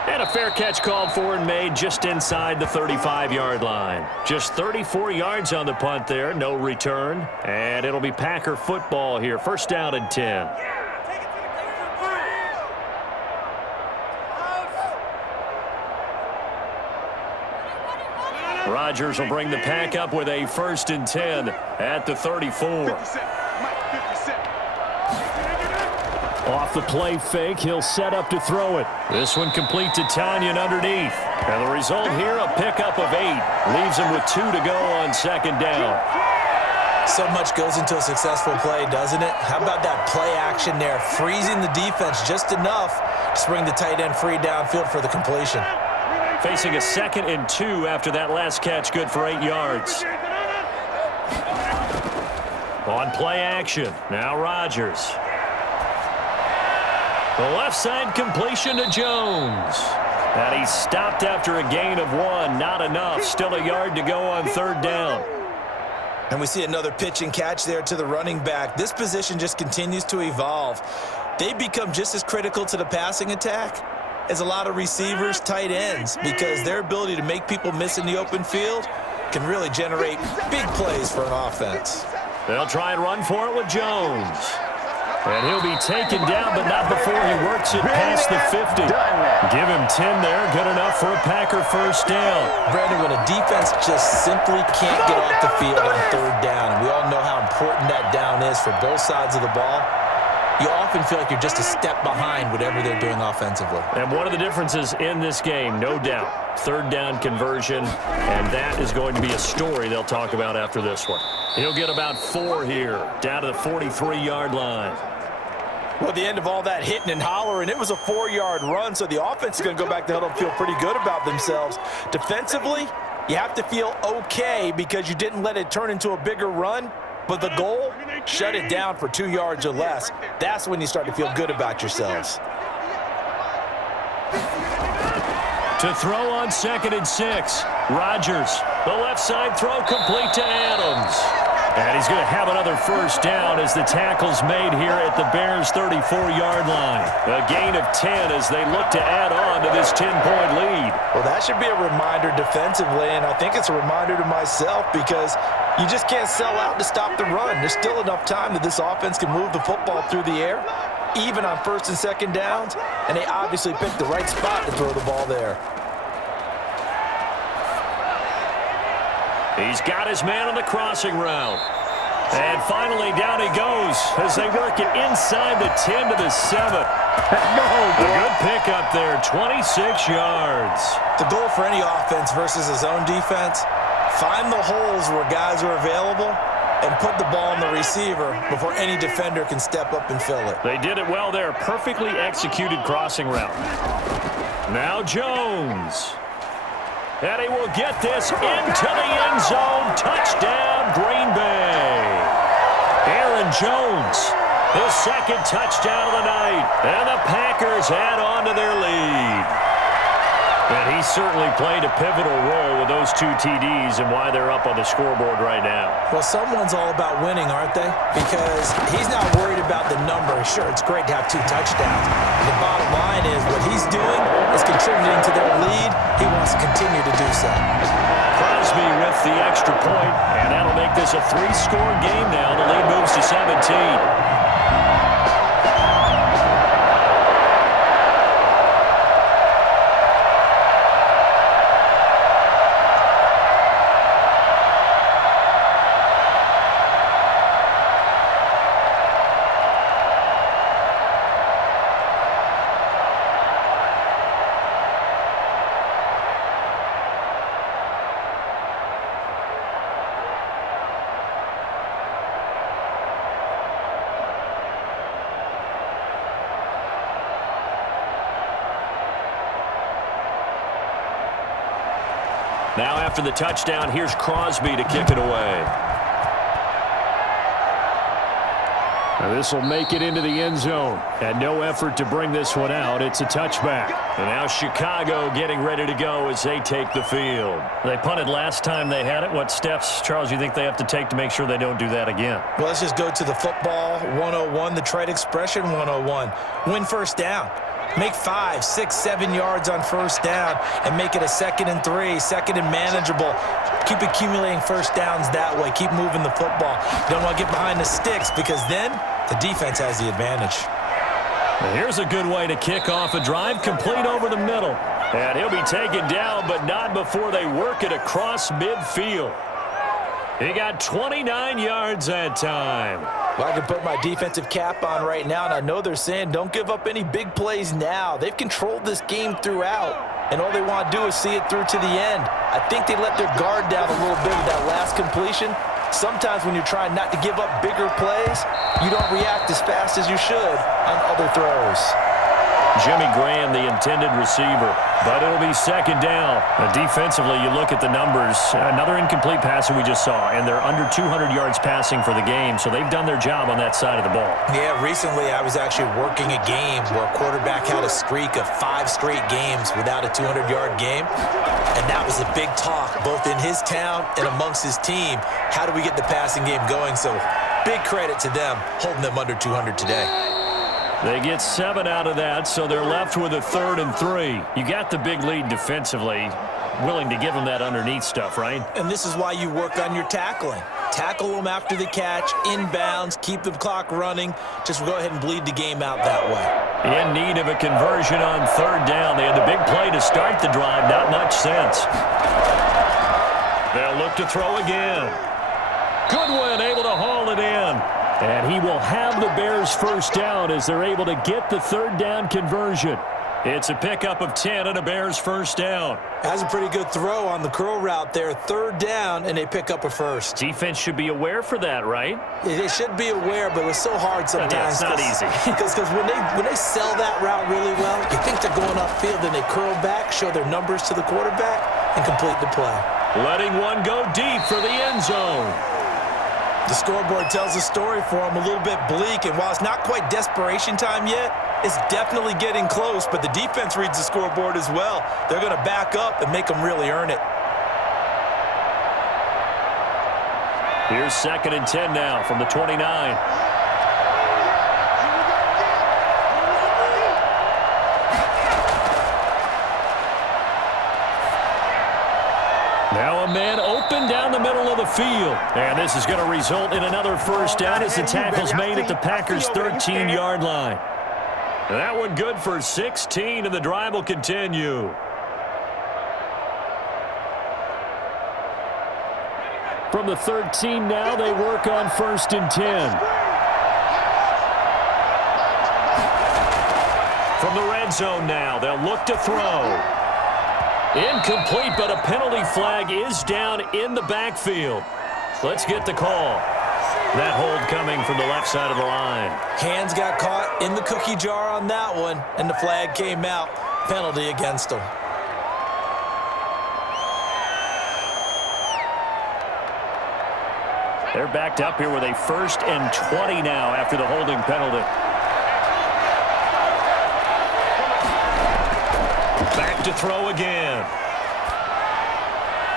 And a fair catch called for and made just inside the 35-yard line. Just 34 yards on the punt there, no return. And it'll be Packer football here, 1st down and 10. Rodgers will bring the pack up with a 1st and 10 at the 34. Off the play fake, he'll set up to throw it. This one complete to Tanyan underneath. And the result here, a pickup of 8. Leaves him with 2 to go on 2nd down. So much goes into a successful play, doesn't it? How about that play action there? Freezing the defense just enough to bring the tight end free downfield for the completion. Facing a 2nd and 2 after that last catch, good for 8 yards. On play action, now Rodgers. The left side completion to Jones. And he stopped after a gain of 1. Not enough. Still a yard to go on 3rd down. And we see another pitch and catch there to the running back. This position just continues to evolve. They become just as critical to the passing attack as a lot of receivers, tight ends, because their ability to make people miss in the open field can really generate big plays for an offense. They'll try and run for it with Jones. And he'll be taken down, but not before he works it past the 50. Give him 10 there, good enough for a Packer 1st down. Brandon, when a defense just simply can't get off the field on 3rd down, and we all know how important that down is for both sides of the ball, you often feel like you're just a step behind whatever they're doing offensively. And one of the differences in this game, no doubt, 3rd down conversion, and that is going to be a story they'll talk about after this one. He'll get about 4 here, down to the 43-yard line. Well, at the end of all that hitting and hollering, it was a 4-yard run, so the offense is going to go back to huddle and feel pretty good about themselves. Defensively, you have to feel okay because you didn't let it turn into a bigger run, but the goal, shut it down for 2 yards or less. That's when you start to feel good about yourselves. To throw on 2nd and 6, Rodgers. The left side throw complete to Adams. And he's going to have another 1st down as the tackle's made here at the Bears' 34-yard line. A gain of 10 as they look to add on to this 10-point lead. Well, that should be a reminder defensively, and I think it's a reminder to myself because You just can't sell out to stop the run. There's still enough time that this offense can move the football through the air, even on first and second downs, and they obviously picked the right spot to throw the ball there. He's got his man on the crossing route. And finally, down he goes as they work it inside the 10 to the 7. A good pickup there, 26 yards. The goal for any offense versus his own defense, find the holes where guys are available and put the ball in the receiver before any defender can step up and fill it. They did it well there. Perfectly executed crossing route. Now Jones. And he will get this into the end zone. Touchdown, Green Bay. Aaron Jones, his second touchdown of the night. And the Packers add on to their lead. And he certainly played a pivotal role with those 2 TDs and why they're up on the scoreboard right now. Well, someone's all about winning, aren't they? Because he's not worried about the number. Sure, it's great to have 2 touchdowns. The bottom line is what he's doing is contributing to their lead. He wants to continue to do so. Crosby with the extra point, and that'll make this a 3-score game now. The lead moves to 17. Now after the touchdown, here's Crosby to kick it away. Now this will make it into the end zone. And no effort to bring this one out. It's a touchback. And now Chicago getting ready to go as they take the field. They punted last time they had it. What steps, Charles, you think they have to take to make sure they don't do that again? Well, let's just go to the football 101, the trade expression 101. Win first down. Make 5, 6, 7 yards on first down and make it a 2nd and 3, 2nd and manageable. Keep accumulating first downs that way. Keep moving the football. You don't want to get behind the sticks because then the defense has the advantage. And here's a good way to kick off a drive, complete over the middle. And he'll be taken down, but not before they work it across midfield. He got 29 yards that time. Well, I can put my defensive cap on right now, and I know they're saying don't give up any big plays now. They've controlled this game throughout, and all they want to do is see it through to the end. I think they let their guard down a little bit with that last completion. Sometimes when you're trying not to give up bigger plays, you don't react as fast as you should on other throws. Jimmy Graham, the intended receiver, but it'll be 2nd down. Defensively, you look at the numbers. Another incomplete pass that we just saw, and they're under 200 yards passing for the game, so they've done their job on that side of the ball. Yeah, recently I was actually working a game where a quarterback had a streak of 5 straight games without a 200-yard game, and that was a big talk both in his town and amongst his team. How do we get the passing game going? So big credit to them holding them under 200 today. They get 7 out of that, so they're left with a 3rd and 3. You got the big lead defensively, willing to give them that underneath stuff, right? And this is why you work on your tackling. Tackle them after the catch, inbounds, keep the clock running. Just go ahead and bleed the game out that way. In need of a conversion on 3rd down. They had the big play to start the drive, not much sense. They'll look to throw again. Goodwin able to haul it in. And he will have the Bears first down as they're able to get the 3rd down conversion. It's a pickup of 10 and a Bears first down. That's a pretty good throw on the curl route there. 3rd down, and they pick up a first. Defense should be aware for that, right? They should be aware, but it's so hard sometimes. Yeah, it's not easy. Because when they sell that route really well, you think they're going upfield, then they curl back, show their numbers to the quarterback, and complete the play. Letting one go deep for the end zone. The scoreboard tells a story for them, a little bit bleak, and while it's not quite desperation time yet, it's definitely getting close, but the defense reads the scoreboard as well. They're going to back up and make them really earn it. Here's 2nd and 10 now from the 29. Now a man open down the middle of the field. And this is going to result in another first down as the tackle's made at the Packers' 13-yard line. That one good for 16, and the drive will continue. From the 13 now, they work on 1st and 10. From the red zone now, they'll look to throw. Incomplete, but a penalty flag is down in the backfield. Let's get the call. That hold coming from the left side of the line. Hands got caught in the cookie jar on that one, and the flag came out. Penalty against them. They're backed up here with a 1st and 20 now after the holding penalty. Back to throw again.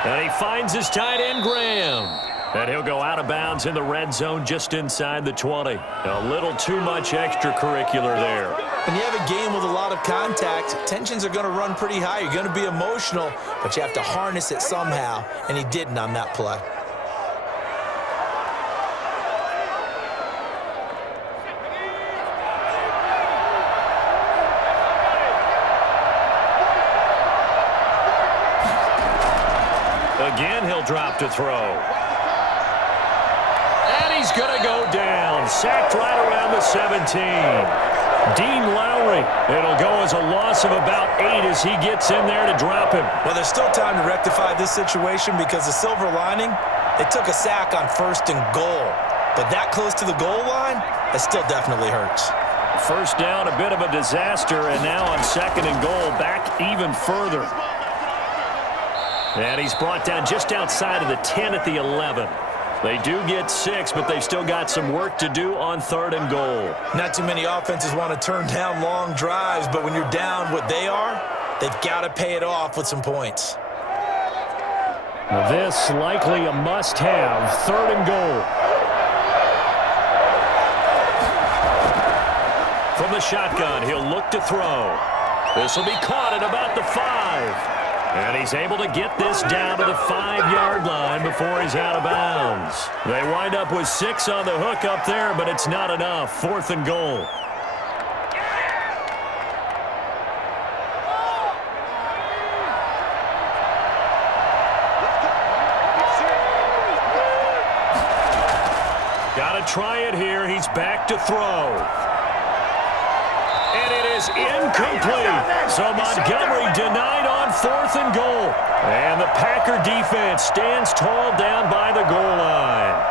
And he finds his tight end, Graham. And he'll go out of bounds in the red zone just inside the 20. A little too much extracurricular there. When you have a game with a lot of contact, tensions are going to run pretty high. You're going to be emotional, but you have to harness it somehow, and he didn't on that play. Again, he'll drop to throw. And he's going to go down. Sacked right around the 17. Dean Lowry. It'll go as a loss of about 8 as he gets in there to drop him. Well, there's still time to rectify this situation because the silver lining, they took a sack on 1st and goal. But that close to the goal line, that still definitely hurts. First down, a bit of a disaster, and now on 2nd and goal, back even further. And he's brought down just outside of the 10 at the 11. They do get 6, but they've still got some work to do on 3rd and goal. Not too many offenses want to turn down long drives, but when you're down what they are, they've got to pay it off with some points. This likely a must-have. 3rd and goal. From the shotgun, he'll look to throw. This will be caught at about the 5. And he's able to get this down to the 5-yard line before he's out of bounds. They wind up with 6 on the hook up there, but it's not enough. 4th and goal. Got to try it here. He's back to throw. And it is incomplete. So Montgomery denied on 4th and goal. And the Packer defense stands tall down by the goal line.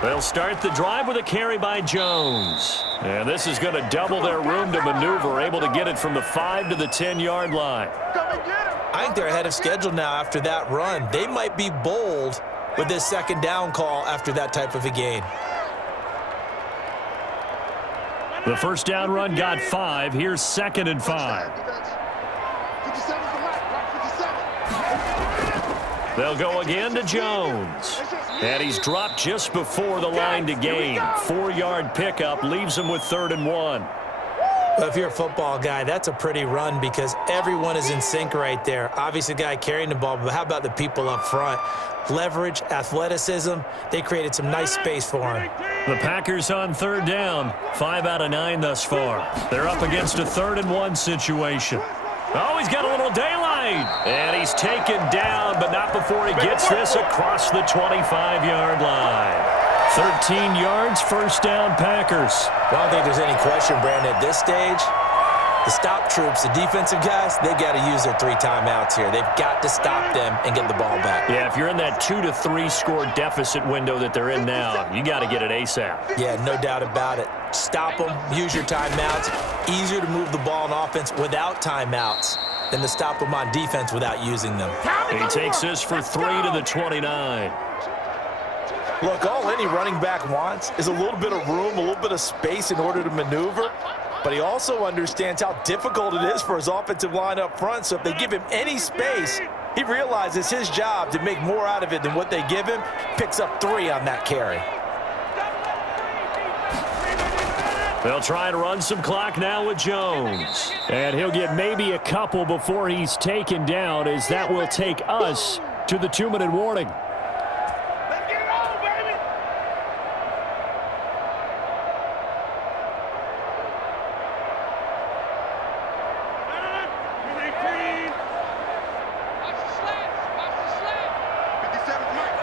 They'll start the drive with a carry by Jones. And this is going to double their room to maneuver, able to get it from the 5 to the 10-yard line. I think they're ahead of schedule now after that run. They might be bold with this 2nd down call after that type of a gain. The first down run got 5. Here's 2nd and 5. They'll go again to Jones. And he's dropped just before the line to gain. 4-yard pickup leaves him with 3rd and 1. Well, if you're a football guy, that's a pretty run because everyone is in sync right there. Obviously, the guy carrying the ball, but how about the people up front? Leverage, athleticism, they created some nice space for him. The Packers on 3rd down. 5 out of 9 thus far. They're up against a 3rd and 1 situation. Oh, he's got a little daylight. And he's taken down, but not before he gets this across the 25-yard line. 13 yards, first down, Packers. I don't think there's any question, Brandon, at this stage. The stop troops, the defensive guys, they've got to use their 3 timeouts here. They've got to stop them and get the ball back. Yeah, if you're in that 2 to 3 score deficit window that they're in now, you got to get it ASAP. Yeah, no doubt about it. Stop them, use your timeouts. Easier to move the ball on offense without timeouts than to stop them on defense without using them. He takes this for 3 to the 29. Look, all any running back wants is a little bit of room, a little bit of space in order to maneuver. But he also understands how difficult it is for his offensive line up front. So if they give him any space, He realizes his job to make more out of it than what they give him. Picks up 3 on that carry. They'll try and run some clock now with Jones. And he'll get maybe a couple before he's taken down, as that will take us to the 2-minute warning. Let's get it on, baby. Watch the slats. Watch the slats. 57's Mike.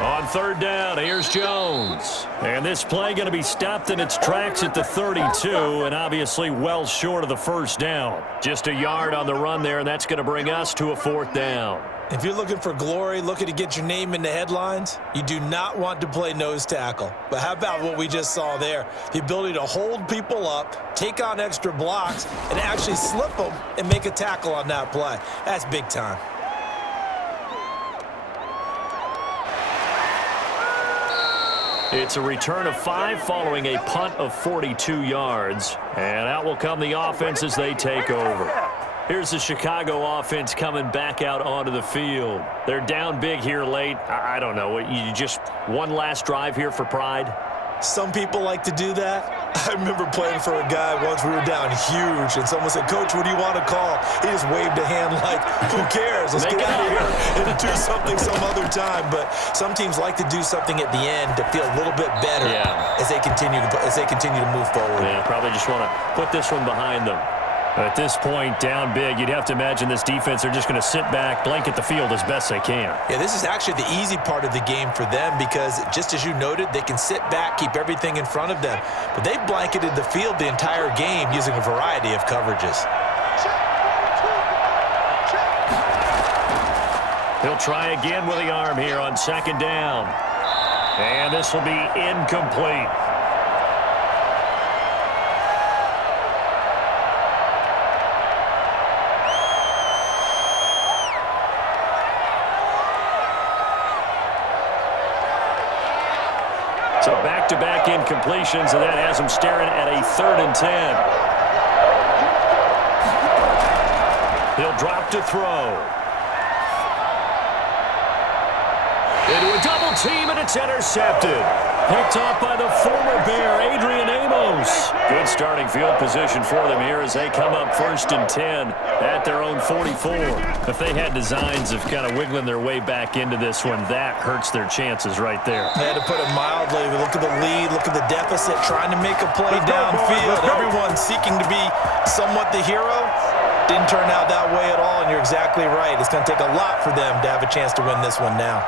On third down, here's Jones. And this play going to be stopped in its tracks at the 32, and obviously well short of the first down. Just a yard on the run there, and that's going to bring us to a 4th down. If you're looking for glory, looking to get your name in the headlines, you do not want to play nose tackle. But how about what we just saw there? The ability to hold people up, take on extra blocks, and actually slip them and make a tackle on that play. That's big time. It's a return of 5 following a punt of 42 yards. And out will come the offense as they take over. Here's the Chicago offense coming back out onto the field. They're down big here late. I don't know. You just one last drive here for pride? Some people like to do that. I remember playing for a guy once. We were down huge, and someone said, "Coach, what do you want to call?" He just waved a hand like, "Who cares? Let's get out of here and do something some other time." But some teams like to do something at the end to feel a little bit better as they continue to move forward. Yeah, probably just want to put this one behind them. At this point, down big, you'd have to imagine this defense are just going to sit back, blanket the field as best they can. Yeah, this is actually the easy part of the game for them because, just as you noted, they can sit back, keep everything in front of them. But they've blanketed the field the entire game using a variety of coverages. He'll try again with the arm here on 2nd down. And this will be incomplete. So back-to-back incompletions, and that has him staring at a 3rd and 10. He'll drop to throw. Into a double team, and it's intercepted. Picked off by the former Bear, Adrian Amos. Good starting field position for them here as they come up 1st and 10 at their own 44. If they had designs of kind of wiggling their way back into this one, that hurts their chances right there. They had to put it mildly. Look at the lead, look at the deficit, trying to make a play downfield. Everyone seeking to be somewhat the hero. Didn't turn out that way at all, and you're exactly right. It's going to take a lot for them to have a chance to win this one now.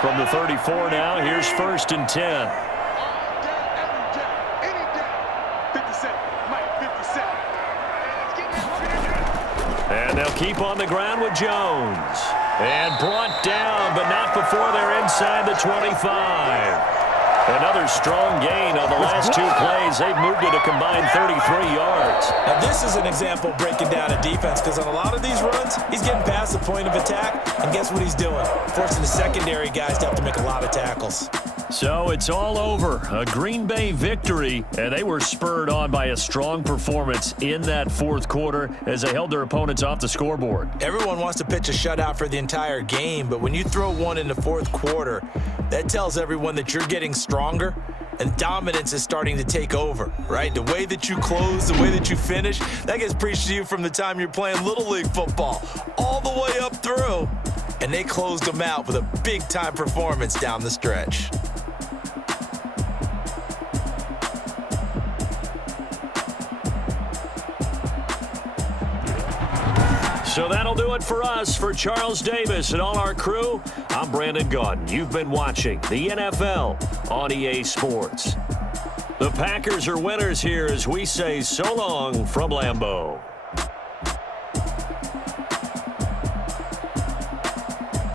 From the 34 now, here's 1st and 10. And they'll keep on the ground with Jones. And brought down, but not before they're inside the 25. Another strong gain on the last 2 plays. They've moved it a combined 33 yards. Now, this is an example of breaking down a defense because on a lot of these runs, he's getting past the point of attack, and guess what he's doing? Forcing the secondary guys to have to make a lot of tackles. So it's all over. A Green Bay victory, and they were spurred on by a strong performance in that 4th quarter as they held their opponents off the scoreboard. Everyone wants to pitch a shutout for the entire game, but when you throw one in the 4th quarter, that tells everyone that you're getting stronger and dominance is starting to take over, right? The way that you close, the way that you finish, that gets preached to you from the time you're playing Little League football all the way up through, and they closed them out with a big-time performance down the stretch. So that'll do it for us. For Charles Davis and all our crew, I'm Brandon Gaudin. You've been watching the NFL on EA Sports. The Packers are winners here as we say so long from Lambeau.